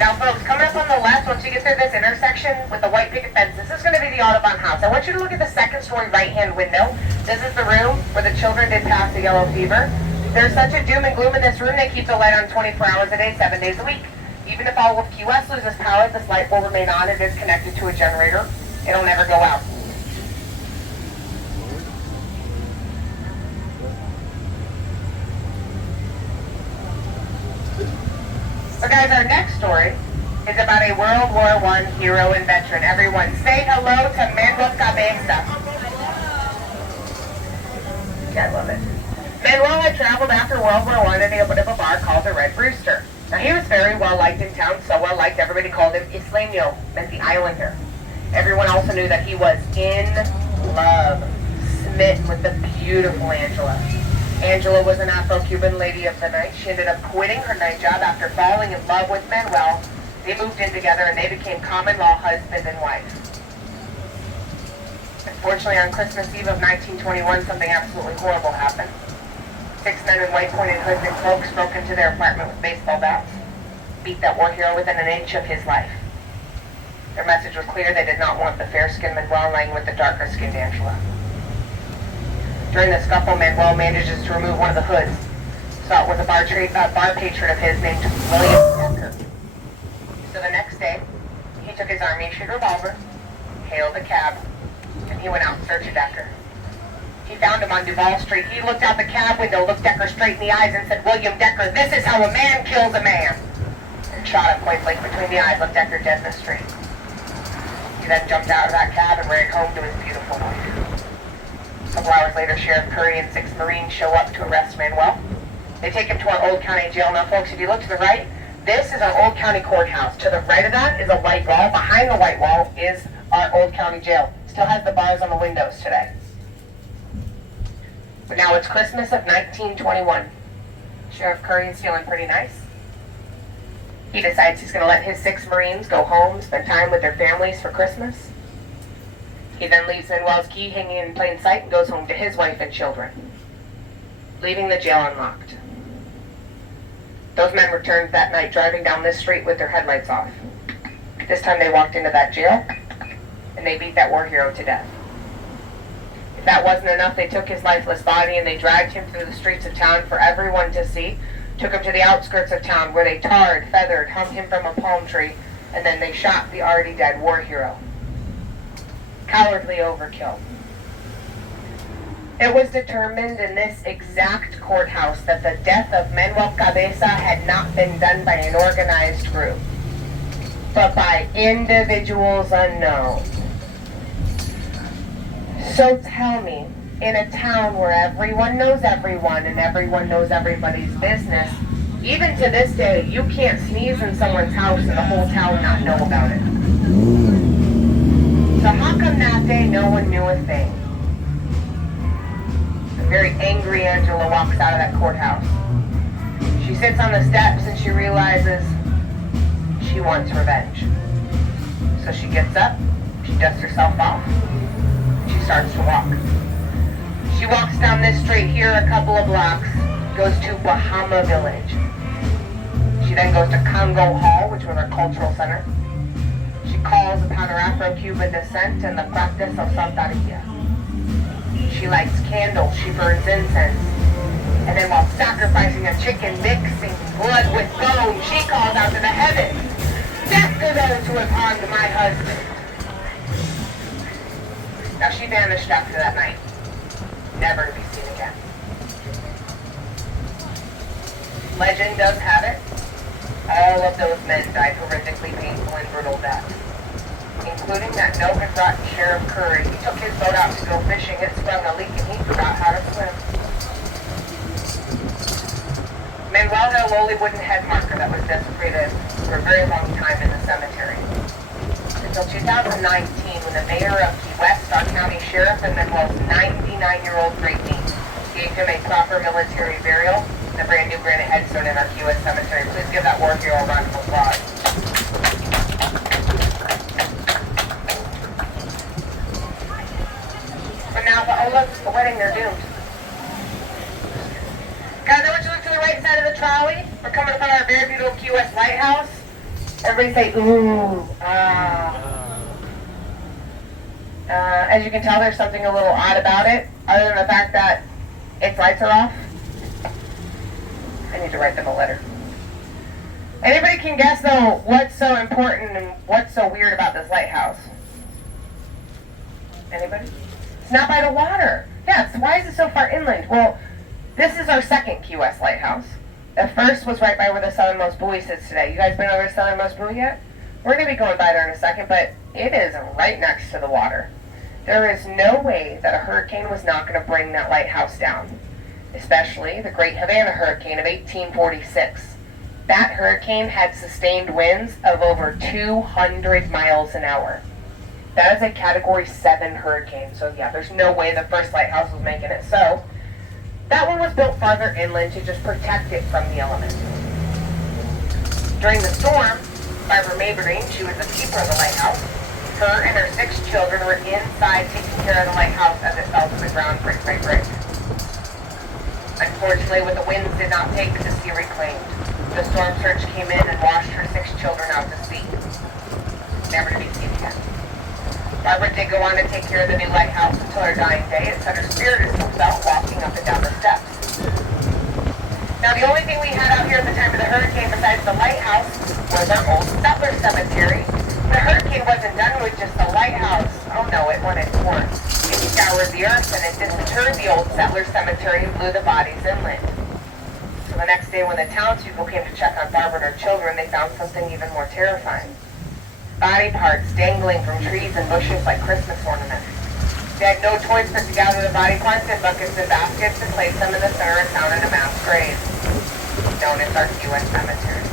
Now, folks, coming up on the left, once you get through this intersection with the white picket fence, this is going to be the Audubon house. I want you to look at the second-story right-hand window. This is the room where the children did pass the yellow fever. There's such a doom and gloom in this room, they keep the light on 24 hours a day, 7 days a week. Even if all of Key West loses power, this light will remain on. It is connected to a generator. It'll never go out. So guys, our next story is about a World War I hero and veteran. Everyone say hello to Manuel Cabeza. Yeah, I love it. Manuel had traveled after World War I and he opened up a bar called the Red Rooster. Now, he was very well liked in town, so well liked everybody called him Isleño, meant the Islander. Everyone also knew that he was in love, smitten with the beautiful Angela. Angela was an Afro-Cuban lady of the night. She ended up quitting her night job after falling in love with Manuel. They moved in together and they became common-law husband and wife. Unfortunately, on Christmas Eve of 1921, something absolutely horrible happened. 6 men in white pointed hoods and cloaks broke into their apartment with baseball bats, beat that war hero within an inch of his life. Their message was clear: they did not want the fair-skinned Manuel laying with the darker-skinned Angela. During the scuffle, Manuel manages to remove one of the hoods. Saw it was a bar patron of his named William Parker. So the next day, he took his army-issued revolver, hailed a cab, and he went out searching after her. He found him on Duval Street. He looked out the cab window, looked Decker straight in the eyes and said, "William Decker, this is how a man kills a man." And shot him point blank between the eyes, left Decker dead in the street. He then jumped out of that cab and ran home to his beautiful wife. A couple hours later, Sheriff Curry and 6 Marines show up to arrest Manuel. They take him to our Old County Jail. Now, folks, if you look to the right, this is our Old County Courthouse. To the right of that is a white wall. Behind the white wall is our Old County Jail. Still has the bars on the windows today. But now it's Christmas of 1921. Sheriff Curry is feeling pretty nice. He decides he's going to let his 6 Marines go home, spend time with their families for Christmas. He then leaves Manuel's key hanging in plain sight and goes home to his wife and children, leaving the jail unlocked. Those men returned that night driving down this street with their headlights off. This time they walked into that jail and they beat that war hero to death. If that wasn't enough, they took his lifeless body and they dragged him through the streets of town for everyone to see. Took him to the outskirts of town where they tarred, feathered, hung him from a palm tree, and then they shot the already dead war hero. Cowardly overkill. It was determined in this exact courthouse that the death of Manuel Cabeza had not been done by an organized group, but by individuals unknown. So tell me, in a town where everyone knows everyone and everyone knows everybody's business, even to this day, you can't sneeze in someone's house and the whole town not know about it. So how come that day no one knew a thing? A very angry Angela walks out of that courthouse. She sits on the steps and she realizes she wants revenge. So she gets up, she dusts herself off, she starts to walk. She walks down this street here a couple of blocks, goes to Bahama Village. She then goes to Congo Hall, which was our cultural center. She calls upon her Afro-Cuban descent and the practice of Santeria. She lights candles, she burns incense, and then while sacrificing a chicken, mixing blood with bone, she calls out to the heavens, "Death to those who have harmed my husband." Now she vanished after that night, never to be seen again. Legend does have it, all of those men died horrifically painful and brutal deaths, including that note had brought Sheriff Curry. He took his boat out to go fishing, it sprung a leak, and he forgot how to swim. Manuel had a lowly wooden head marker that was desecrated for a very long time in the cemetery. Until 2019, when the mayor of Key West, our county sheriff, and Manuel's 99-year-old great niece gave him a proper military burial and a brand new granite headstone in our Key West cemetery. Please give that war hero a round of applause. But now the Olaf's the wedding, they're doomed. Guys, I want you to look to the right side of the trolley. We're coming up on our very beautiful Key West lighthouse. Everybody say, ooh, ah. As you can tell, there's something a little odd about it, other than the fact that its lights are off. I need to write them a letter. Anybody can guess, though, what's so important and what's so weird about this lighthouse? Anybody? It's not by the water. Yeah, so why is it so far inland? Well, this is our second Key West lighthouse. The first was right by where the southernmost buoy sits today. You guys been over the southernmost buoy yet? We're going to be going by there in a second, but it is right next to the water. There is no way that a hurricane was not going to bring that lighthouse down, especially the Great Havana Hurricane of 1846. That hurricane had sustained winds of over 200 miles an hour. That is a Category 7 hurricane, so yeah, there's no way the first lighthouse was making it. So that one was built farther inland to just protect it from the elements. During the storm, Barbara Mabering, she was the keeper of the lighthouse. Her and her 6 children were inside taking care of the lighthouse as it fell to the ground brick by brick. Unfortunately, what the winds did not take, the sea reclaimed. The storm surge came in and washed her 6 children out to sea, never to be seen again. Barbara did go on to take care of the new lighthouse until her dying day. It said her spirit is still felt walking up and down the steps. Now, the only thing we had out here at the time of the hurricane besides the lighthouse was our old settler cemetery. The hurricane wasn't done with just the lighthouse. Oh no, it wanted more. It scoured the earth and it disinterred the old settler cemetery and blew the bodies inland. So the next day when the townspeople came to check on Barbara and her children, they found something even more terrifying. Body parts dangling from trees and bushes like Christmas ornaments. They had no choice but to gather the body parts in buckets and baskets and place them in the center of town in a mass grave, known as our U.S. cemetery.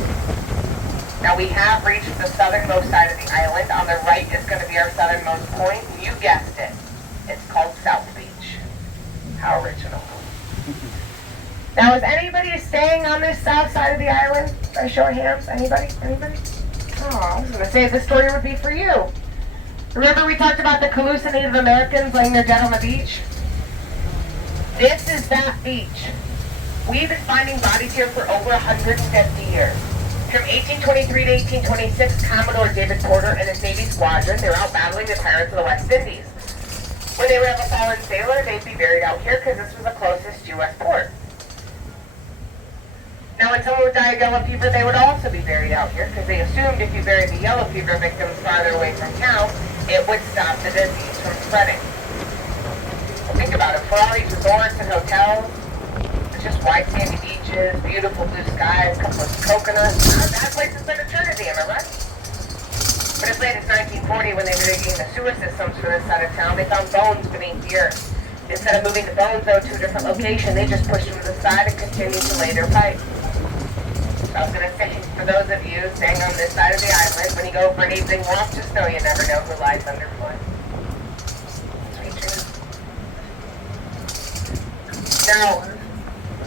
Now we have reached the southernmost side of the island. On the right is going to be our southernmost point. You guessed it. It's called South Beach. How original. Now is anybody staying on this south side of the island? By show of hands? Anybody? Anybody? Oh, I was going to say this story would be for you. Remember we talked about the Calusa Native Americans laying their dead on the beach? This is that beach. We've been finding bodies here for over 150 years. From 1823 to 1826, Commodore David Porter and his Navy squadron, they were out battling the pirates of the West Indies. When they would have a fallen sailor, they'd be buried out here because this was the closest U.S. port. Now when someone would die of yellow fever, they would also be buried out here because they assumed if you buried the yellow fever victims farther away from town, it would stop the disease from spreading. Well, think about it. For all these resorts and hotels, it's just white sandy beaches, beautiful blue skies, a couple of coconuts. That place has been eternity, am I right? But as late as 1940, when they were digging the sewer systems for this side of town, they found bones beneath the earth. Instead of moving the bones, though, to a different location, they just pushed them to the side and continued to lay their pipe. I was going to say, for those of you staying on this side of the island, when you go for an evening walk, just know you never know who lies underfoot. Sweet dreams. Now,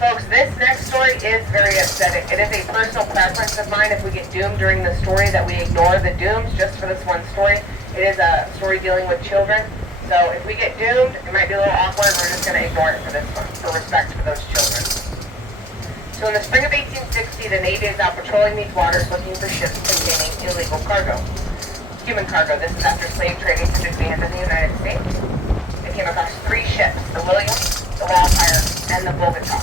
folks, this next story is very upsetting. It is a personal preference of mine if we get doomed during the story that we ignore the dooms just for this one story. It is a story dealing with children. So if we get doomed, it might be a little awkward. We're just going to ignore it for this one, for respect for those children. So in the spring of 1860, the Navy is out patrolling these waters looking for ships containing illegal cargo. Human cargo. This is after slave trading had been banned in the United States. They came across 3 ships, the William, the Wildfire, and the Bogota.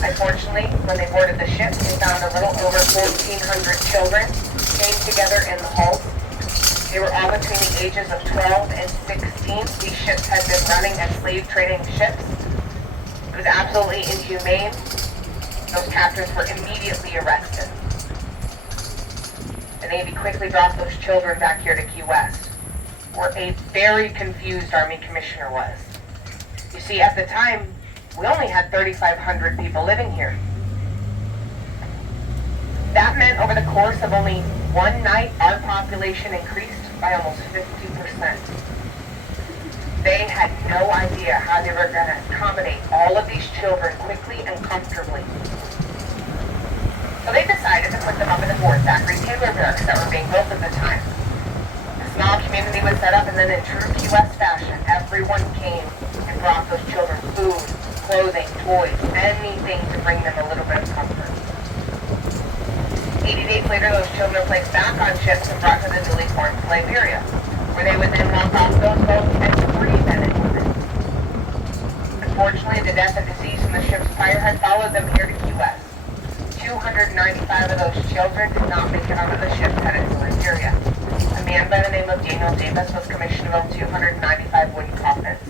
Unfortunately, when they boarded the ship, they found a little over 1,400 children chained together in the hull. They were all between the ages of 12 and 16. These ships had been running as slave trading ships. It was absolutely inhumane. Those captors were immediately arrested. The Navy quickly brought those children back here to Key West, where a very confused Army commissioner was. You see, at the time, we only had 3,500 people living here. That meant over the course of only one night, our population increased by almost 50%. They had no idea how they were going to accommodate all of these children quickly and comfortably. So they decided to put them up in the Fort Zachary Taylor barracks that were being built at the time. A small community was set up, and then in true Key West fashion, everyone came and brought those children food, clothing, toys, anything to bring them a little bit of comfort. 80 days later, those children were placed back on ships and brought to the newly formed Liberia, where they would then walk off those boats and free men and women. Unfortunately, the death and disease from the ship's fire had followed them here to Key West. 295 of those children did not make it onto the ship headed to Liberia. A man by the name of Daniel Davis was commissioned to build 295 wooden coffins,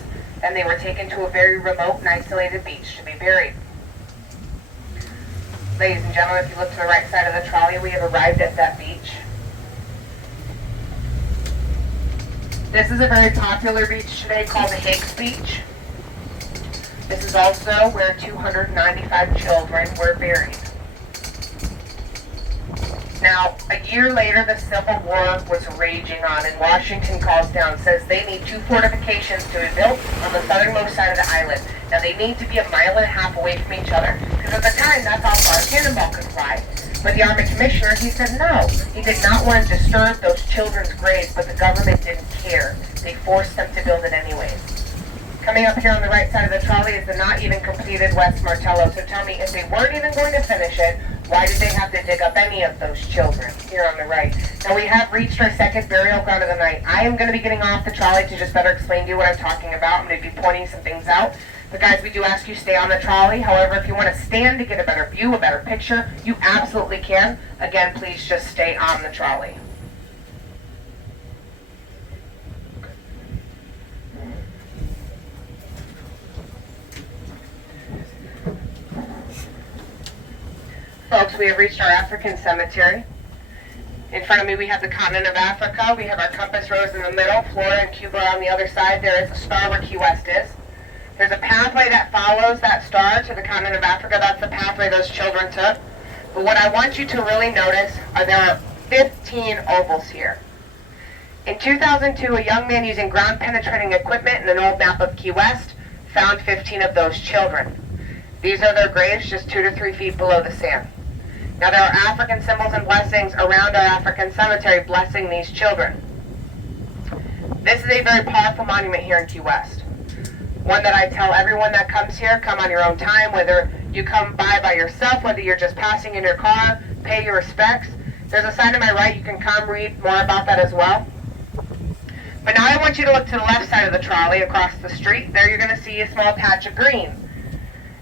and they were taken to a very remote and isolated beach to be buried. Ladies and gentlemen, if you look to the right side of the trolley, we have arrived at that beach. This is a very popular beach today called the Higgs Beach. This is also where 295 children were buried. Now, a year later, the Civil War was raging on, and Washington calls down, says they need 2 fortifications to be built on the southernmost side of the island. Now, they need to be a mile and a half away from each other, because at the time, that's how far a cannonball could fly. But the Army Commissioner, he said no. He did not want to disturb those children's graves, but the government didn't care. They forced them to build it anyways. Coming up here on the right side of the trolley is the not even completed West Martello. So tell me, if they weren't even going to finish it, why did they have to dig up any of those children here on the right? Now we have reached our second burial ground of the night. I am going to be getting off the trolley to just better explain to you what I'm talking about. I'm going to be pointing some things out. But guys, we do ask you stay on the trolley. However, if you want to stand to get a better view, a better picture, you absolutely can. Again, please just stay on the trolley. folks, we have reached our African cemetery. In front of me we have the continent of Africa. We have our compass rose in the middle, Florida and Cuba on the other side. There is a star where Key West is. There's a pathway that follows that star to the continent of Africa. That's the pathway those children took. But what I want you to really notice are there are 15 ovals here. In 2002, a young man using ground-penetrating equipment and an old map of Key West found 15 of those children. These are their graves just 2 to 3 feet below the sand. Now there are African symbols and blessings around our African cemetery blessing these children. This is a very powerful monument here in Key West. One that I tell everyone that comes here, come on your own time, whether you come by yourself, whether you're just passing in your car, pay your respects. There's a sign to my right, you can come read more about that as well. But now I want you to look to the left side of the trolley across the street. There you're going to see a small patch of green.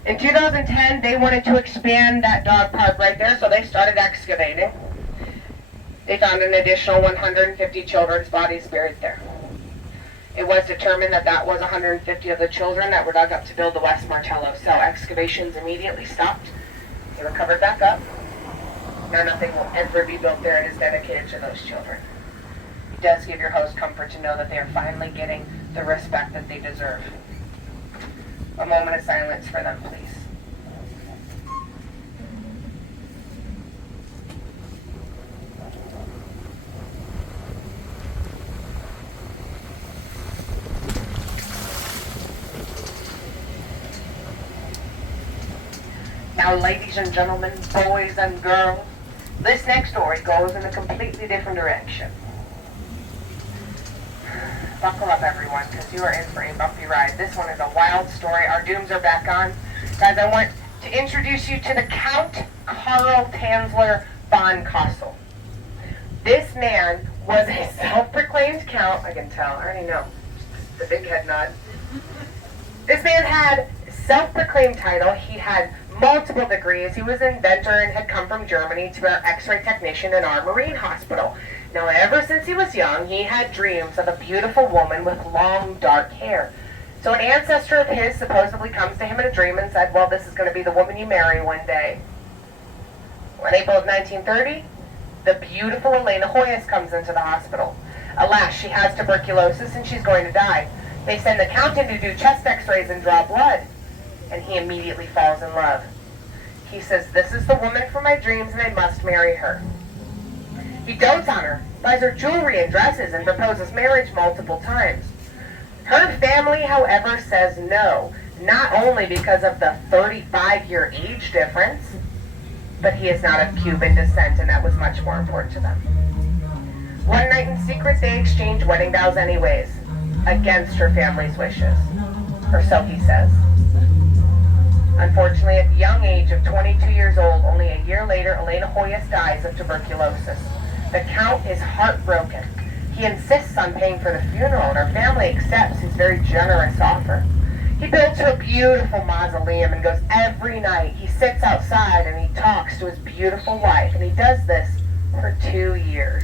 In 2010, they wanted to expand that dog park right there, so they started excavating. They found an additional 150 children's bodies buried there. It was determined that that was 150 of the children that were dug up to build the West Martello. So excavations immediately stopped. They were covered back up. Now nothing will ever be built there. It is dedicated to those children. It does give your host comfort to know that they are finally getting the respect that they deserve. A moment of silence for them, please. Now, ladies and gentlemen, boys and girls, this next story goes in a completely different direction. Buckle up, everyone, because you are in for a bumpy ride. This one is a wild story. Our dooms are back on. Guys, I want to introduce you to the Count Karl Tanzler von Kassel. This man was a self-proclaimed count. I can tell. I already know. The big head nod. This man had self-proclaimed title. He had multiple degrees. He was an inventor and had come from Germany to be an X-ray technician in our Marine Hospital. Now, ever since he was young, he had dreams of a beautiful woman with long, dark hair. So an ancestor of his supposedly comes to him in a dream and said, well, this is going to be the woman you marry one day. Well, in April of 1930, the beautiful Elena Hoyas comes into the hospital. Alas, she has tuberculosis and she's going to die. They send the count in to do chest x-rays and draw blood. And he immediately falls in love. He says, this is the woman for my dreams and I must marry her. He dotes on her, buys her jewelry and dresses, and proposes marriage multiple times. Her family, however, says no, not only because of the 35-year age difference, but he is not of Cuban descent, and that was much more important to them. One night in secret, they exchange wedding vows anyways, against her family's wishes, or so he says. Unfortunately, at the young age of 22 years old, only a year later, Elena Hoyas dies of tuberculosis. The Count is heartbroken. He insists on paying for the funeral, and her family accepts his very generous offer. He builds her a beautiful mausoleum and goes every night. He sits outside and he talks to his beautiful wife, and he does this for 2 years.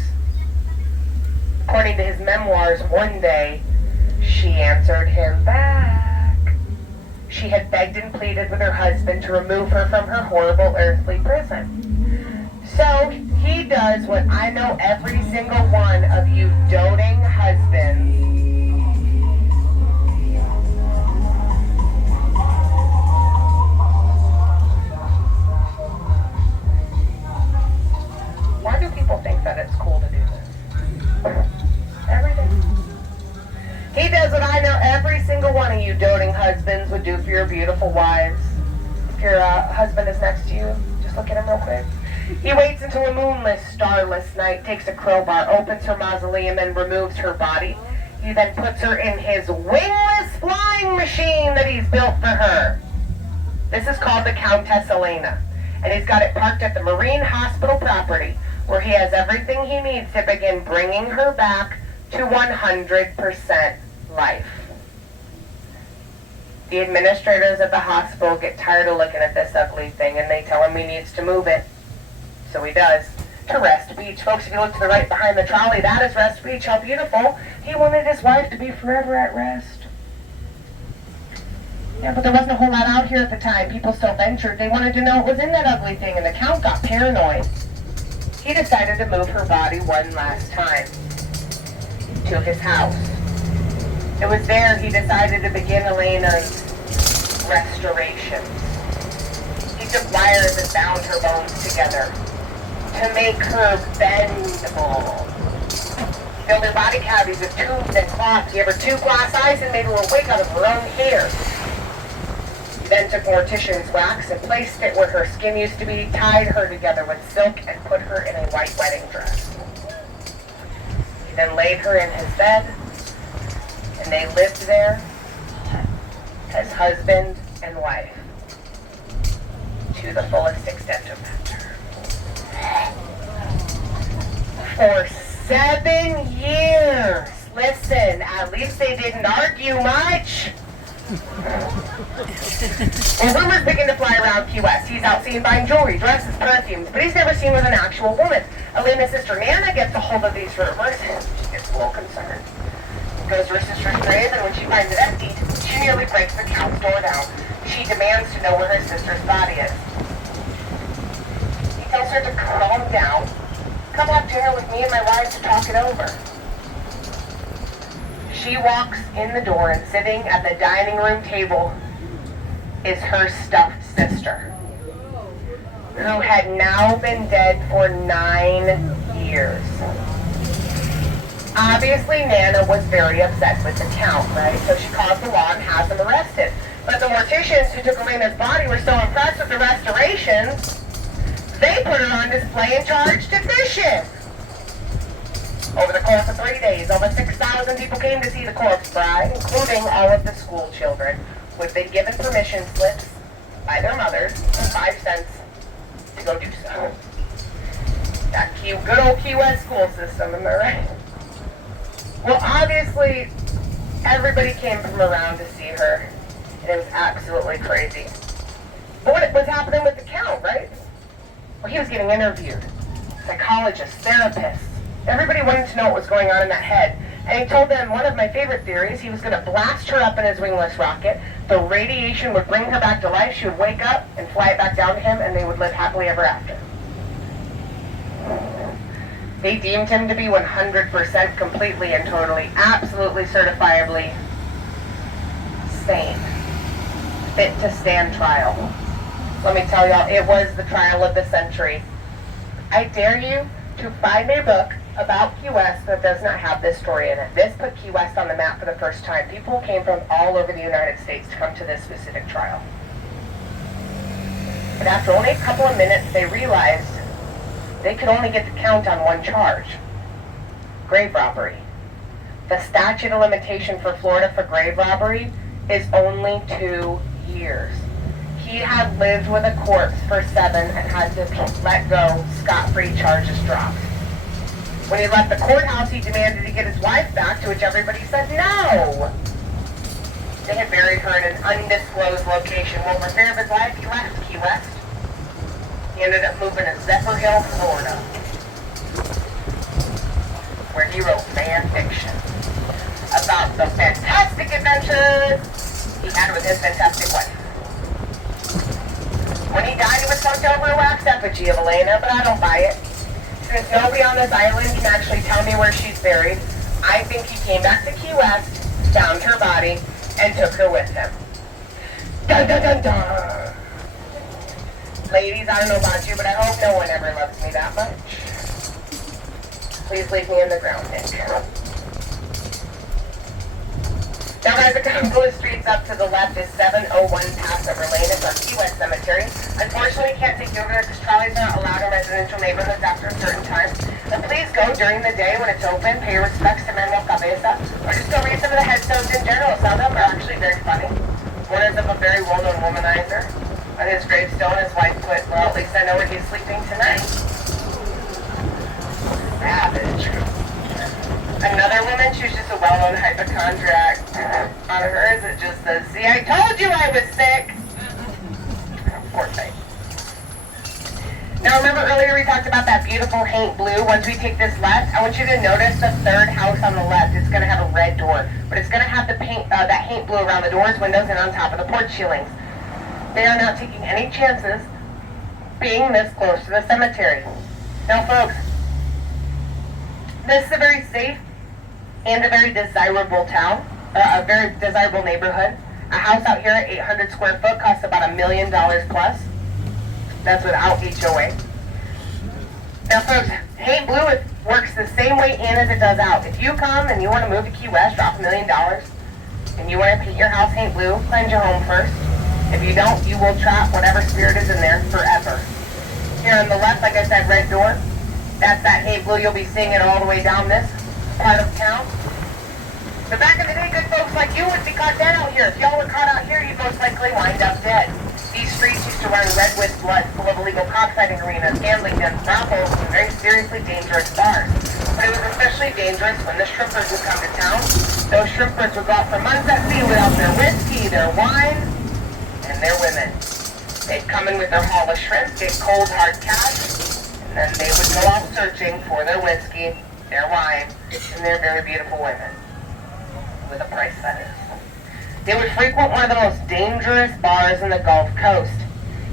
According to his memoirs, one day, she answered him back. She had begged and pleaded with her husband to remove her from her horrible earthly prison. So he does what I know every single one of you doting husbands Why do people think that it's cool to do this? Every day. He does what I know every single one of you doting husbands would do for your beautiful wives. If your husband is next to you, just look at him real quick. He waits until a moonless, starless night, takes a crowbar, opens her mausoleum, and removes her body. He then puts her in his wingless flying machine that he's built for her. This is called the Countess Elena, and he's got it parked at the Marine Hospital property, where he has everything he needs to begin bringing her back to 100% life. The administrators at the hospital get tired of looking at this ugly thing, and they tell him he needs to move it. So he does, to Rest Beach. Folks, if you look to the right behind the trolley, that is Rest Beach. How beautiful. He wanted his wife to be forever at rest. Yeah, but there wasn't a whole lot out here at the time. People still ventured. They wanted to know what was in that ugly thing, and the Count got paranoid. He decided to move her body one last time to his house. It was there he decided to begin Elena's restoration. He took wires and bound her bones together to make her bendable. He filled her body cavities with tubes and cloth. He gave her 2 glass eyes and made her a wig out of her own hair. He then took mortician's wax and placed it where her skin used to be, tied her together with silk, and put her in a white wedding dress. He then laid her in his bed, and they lived there as husband and wife to the fullest extent of that term. For 7 years. Listen, at least they didn't argue much. Well, rumors begin to fly around Key West. He's out seen buying jewelry, dresses, perfumes, but he's never seen with an actual woman. Elena's sister Nana gets a hold of these rumors, and she gets a little concerned. Goes to her sister's grave, and when she finds it empty, she nearly breaks the Count's door down. She demands to know where her sister's body is. He tells her to calm down, come have dinner with me and my wife to talk it over. She walks in the door, and sitting at the dining room table is her stuffed sister, who had now been dead for 9 years. Obviously, Nana was very upset with the Count, right? So she calls the law and has him arrested. But the morticians who took Elena's body were so impressed with the restorations, they put her on display and charged admission. Over the course of 3 days, over 6,000 people came to see the corpse bride, including all of the school children, who had been given permission slips by their mothers for 5 cents to go do so. That good old Key West school system, am I right? Well, obviously, everybody came from around to see her, and it was absolutely crazy. But what was happening with the Count, right? Well, he was getting interviewed. Psychologists, therapists. Everybody wanted to know what was going on in that head. And he told them one of my favorite theories, he was going to blast her up in his wingless rocket. The radiation would bring her back to life. She would wake up and fly it back down to him, and they would live happily ever after. They deemed him to be 100% completely and totally, absolutely certifiably sane. Fit to stand trial. Let me tell y'all, it was the trial of the century. I dare you to find a book about Key West that does not have this story in it. This put Key West on the map for the first time. People came from all over the United States to come to this specific trial. But after only a couple of minutes, they realized they could only get the Count on one charge: grave robbery. The statute of limitation for Florida for grave robbery is only 2 years. He had lived with a corpse for 7 and had to let go, scot-free, charges dropped. When he left the courthouse, he demanded to get his wife back, to which everybody said no. They had buried her in an undisclosed location. Well, for fear of his life, he left Key West. He ended up moving to Zephyrhill, Florida, where he wrote fan fiction about the fantastic adventures he had with his fantastic wife. When he died, he was slumped over a wax effigy of Elena, but I don't buy it. Since nobody on this island can actually tell me where she's buried, I think he came back to Key West, found her body, and took her with him. Dun dun dun dun! Ladies, I don't know about you, but I hope no one ever loves me that much. Please leave me in the ground, Nick. Now guys, a couple of streets up to the left is 701 Passover Lane. It's our Key West Cemetery. Unfortunately, we can't take you over there because trolleys are not allowed in residential neighborhoods after a certain time. And please go during the day when it's open, pay your respects to Manuel Cabeza, or just go read some of the headstones in general. Some of them are actually very funny. One is of a very well-known womanizer. On his gravestone, his wife put, well, at least I know where he's sleeping tonight. Savage. Another woman, she's just a well-known hypochondriac. On hers, it just says, see, I told you I was sick. Poor thing. Now remember earlier we talked about that beautiful haint blue? Once we take this left, I want you to notice the third house on the left. It's going to have a red door, but it's going to have the paint, that haint paint blue around the doors, windows, and on top of the porch ceilings. They are not taking any chances being this close to the cemetery. Now, folks, this is a very safe and a very desirable town, a very desirable neighborhood. A house out here at 800 square foot costs about $1 million plus. That's without HOA. Now, folks, Paint Blue works the same way in as it does out. If you come and you want to move to Key West, drop $1 million, and you want to paint your house paint blue, cleanse your home first. If you don't, you will trap whatever spirit is in there forever. Here on the left, like I said, red door. That's that paint blue. You'll be seeing it all the way down this part of town. But back in the day, good folks like you would be caught dead out here. If y'all were caught out here, you'd most likely wind up dead. These streets used to run red with blood, full of illegal cockfighting arenas, gambling dens, brothels, and very seriously dangerous bars. But it was especially dangerous when the shrimpers would come to town. Those shrimpers would go out for months at sea without their whiskey, their wine, and their women. They'd come in with their haul of shrimp, get cold hard cash, and then they would go out searching for their whiskey, their wine, and their very beautiful women. With a price, that is. They would frequent one of the most dangerous bars in the Gulf Coast.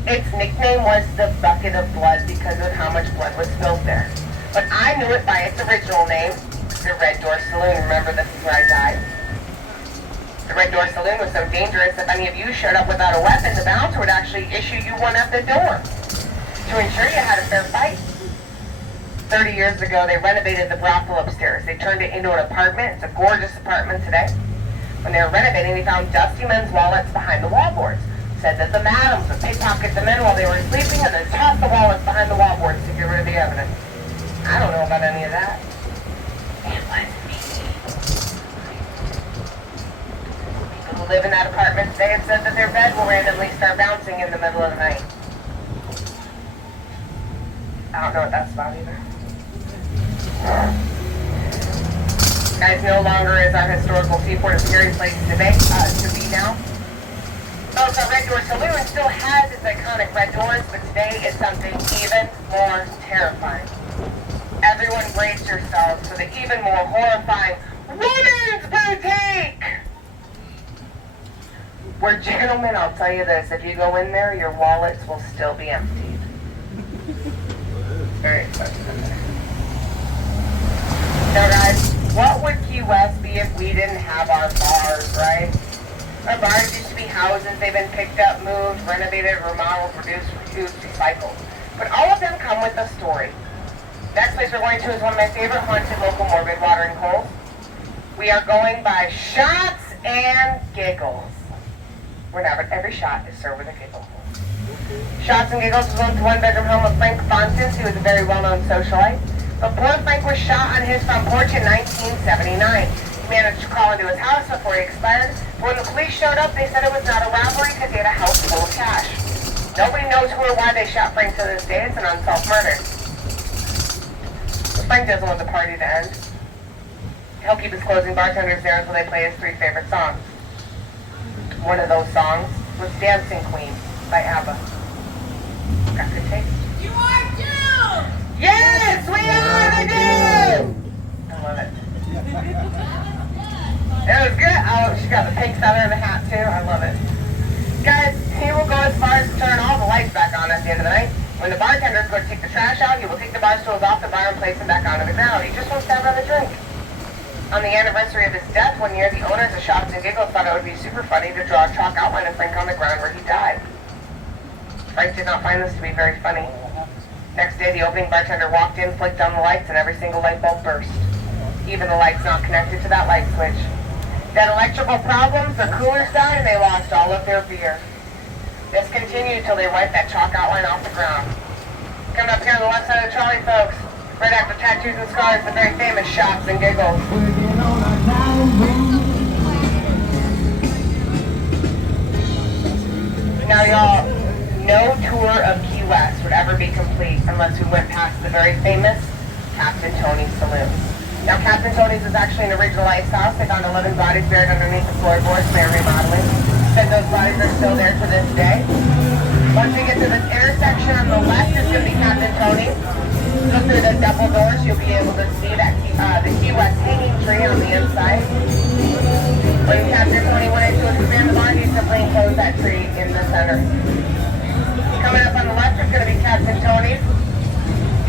Its nickname was the Bucket of Blood because of how much blood was spilled there. But I knew it by its original name, the Red Door Saloon. Remember, this is where I died. The Red Door Saloon was so dangerous that if any of you showed up without a weapon, the bouncer would actually issue you one at the door to ensure you had a fair fight. 30 years ago, they renovated the brothel upstairs. They turned it into an apartment. It's a gorgeous apartment today. When they were renovating, they found dusty men's wallets behind the wallboards. Said that the madams would pickpocket the men while they were sleeping and then toss the wallets behind the wallboards to get rid of the evidence. I don't know about any of that. It was me. People who live in that apartment today have said that their bed will randomly start bouncing in the middle of the night. I don't know what that's about either. Guys, no longer is our historical seaport a scary place to be now. Folks, our Red Door Saloon still has its iconic red doors, but today is something even more terrifying. Everyone brace yourselves for the even more horrifying women's boutique! Where, gentlemen, I'll tell you this, if you go in there, your wallets will still be emptied. Very expensive in there. Now, guys, what would Key West be if we didn't have our bars, right? Our bars used to be houses. They've been picked up, moved, renovated, remodeled, reduced, reused, recycled. But all of them come with a story. Next place we're going to is one of my favorite haunted local morbid watering holes. We are going by Shots and Giggles. Where now, but every shot is served with a giggle. Shots and Giggles was once a one-bedroom home of Frank Fontes, who was a very well-known socialite. But poor Frank was shot on his front porch in 1979. He managed to crawl into his house before he expired. But when the police showed up, they said it was not a robbery because he had a house full of cash. Nobody knows who or why they shot Frank to this day. It's an unsolved murder. But Frank doesn't want the party to end. He'll keep his closing bartenders there until they play his 3 favorite songs. One of those songs was Dancing Queen by ABBA. Got good taste. You are doomed! Yes, we are the dude! I love it. It was good. Oh, she got the pink feather in the hat too. I love it. Guys, he will go as far as to turn all the lights back on at the end of the night. When the bartenders go to take the trash out, he will take the bar stools off the bar and place them back onto the ground. He just wants to have another drink. On the anniversary of his death one year, the owners of Shots and Giggles thought it would be super funny to draw a chalk outline of Frank on the ground where he died. Frank did not find this to be very funny. Next day, the opening bartender walked in, flicked on the lights, and every single light bulb burst. Even the lights not connected to that light switch. They had electrical problems, their coolers died, and they lost all of their beer. This continued until they wiped that chalk outline off the ground. Coming up here on the left side of the trolley, folks, right after Tattoos and Scars, the very famous Shots and Giggles. Now, y'all, no tour of Key West would ever be complete unless we went past the very famous Captain Tony's Saloon. Now, Captain Tony's is actually an original ice house. They found 11 bodies buried underneath the floorboards. They're remodeling. Said those bodies are still there to this day. Once we get to this intersection on the left, it's going to be Captain Tony's. Go through the double doors, you'll be able to see that the Key West hanging tree on the inside. When Captain Tony went into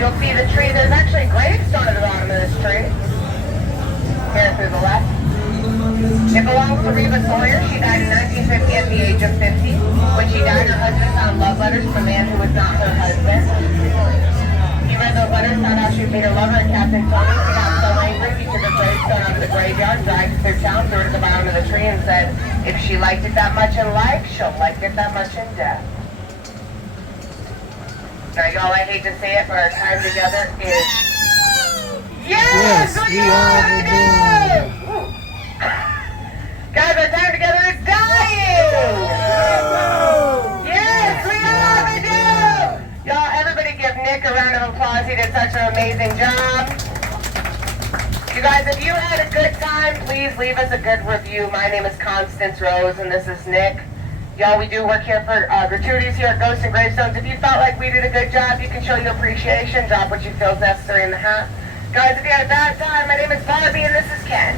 You'll see the tree. There's actually a gravestone at the bottom of this tree. Here through the left. It belongs to Reba Sawyer. She died in 1950 at the age of 50. When she died, her husband found love letters from a man who was not her husband. He read those letters, found out she would meet her lover at Captain Tony. He got so angry, he took a gravestone out of the graveyard, dragged it through town, threw it at the bottom of the tree, and said, if she liked it that much in life, she'll like it that much in death. Now, y'all, I hate to say it, but our time together is... Yes, we are do! Guys, our time together is dying! Yes, we are do! Y'all, everybody give Nick a round of applause. He did such an amazing job. You guys, if you had a good time, please leave us a good review. My name is Constance Rose, and this is Nick. Y'all, we do work here for gratuities here at Ghosts and Gravestones. If you felt like we did a good job, you can show your appreciation. Drop what you feel is necessary in the hat. Guys, if you had a bad time, my name is Barbie, and this is Ken.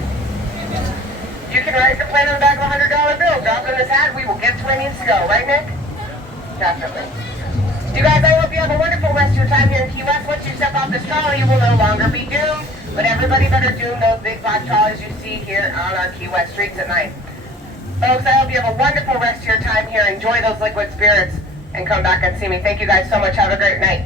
You can write the plan on the back of a $100 bill. Drop in this hat. We will get to where it needs to go. Right, Nick? Definitely. You guys, I hope you have a wonderful rest of your time here in Key West. Once you step off this trolley, you will no longer be doomed. But everybody better doom those big black trolleys you see here on our Key West streets at night. Folks, I hope you have a wonderful rest of your time here. Enjoy those liquid spirits and come back and see me. Thank you guys so much. Have a great night.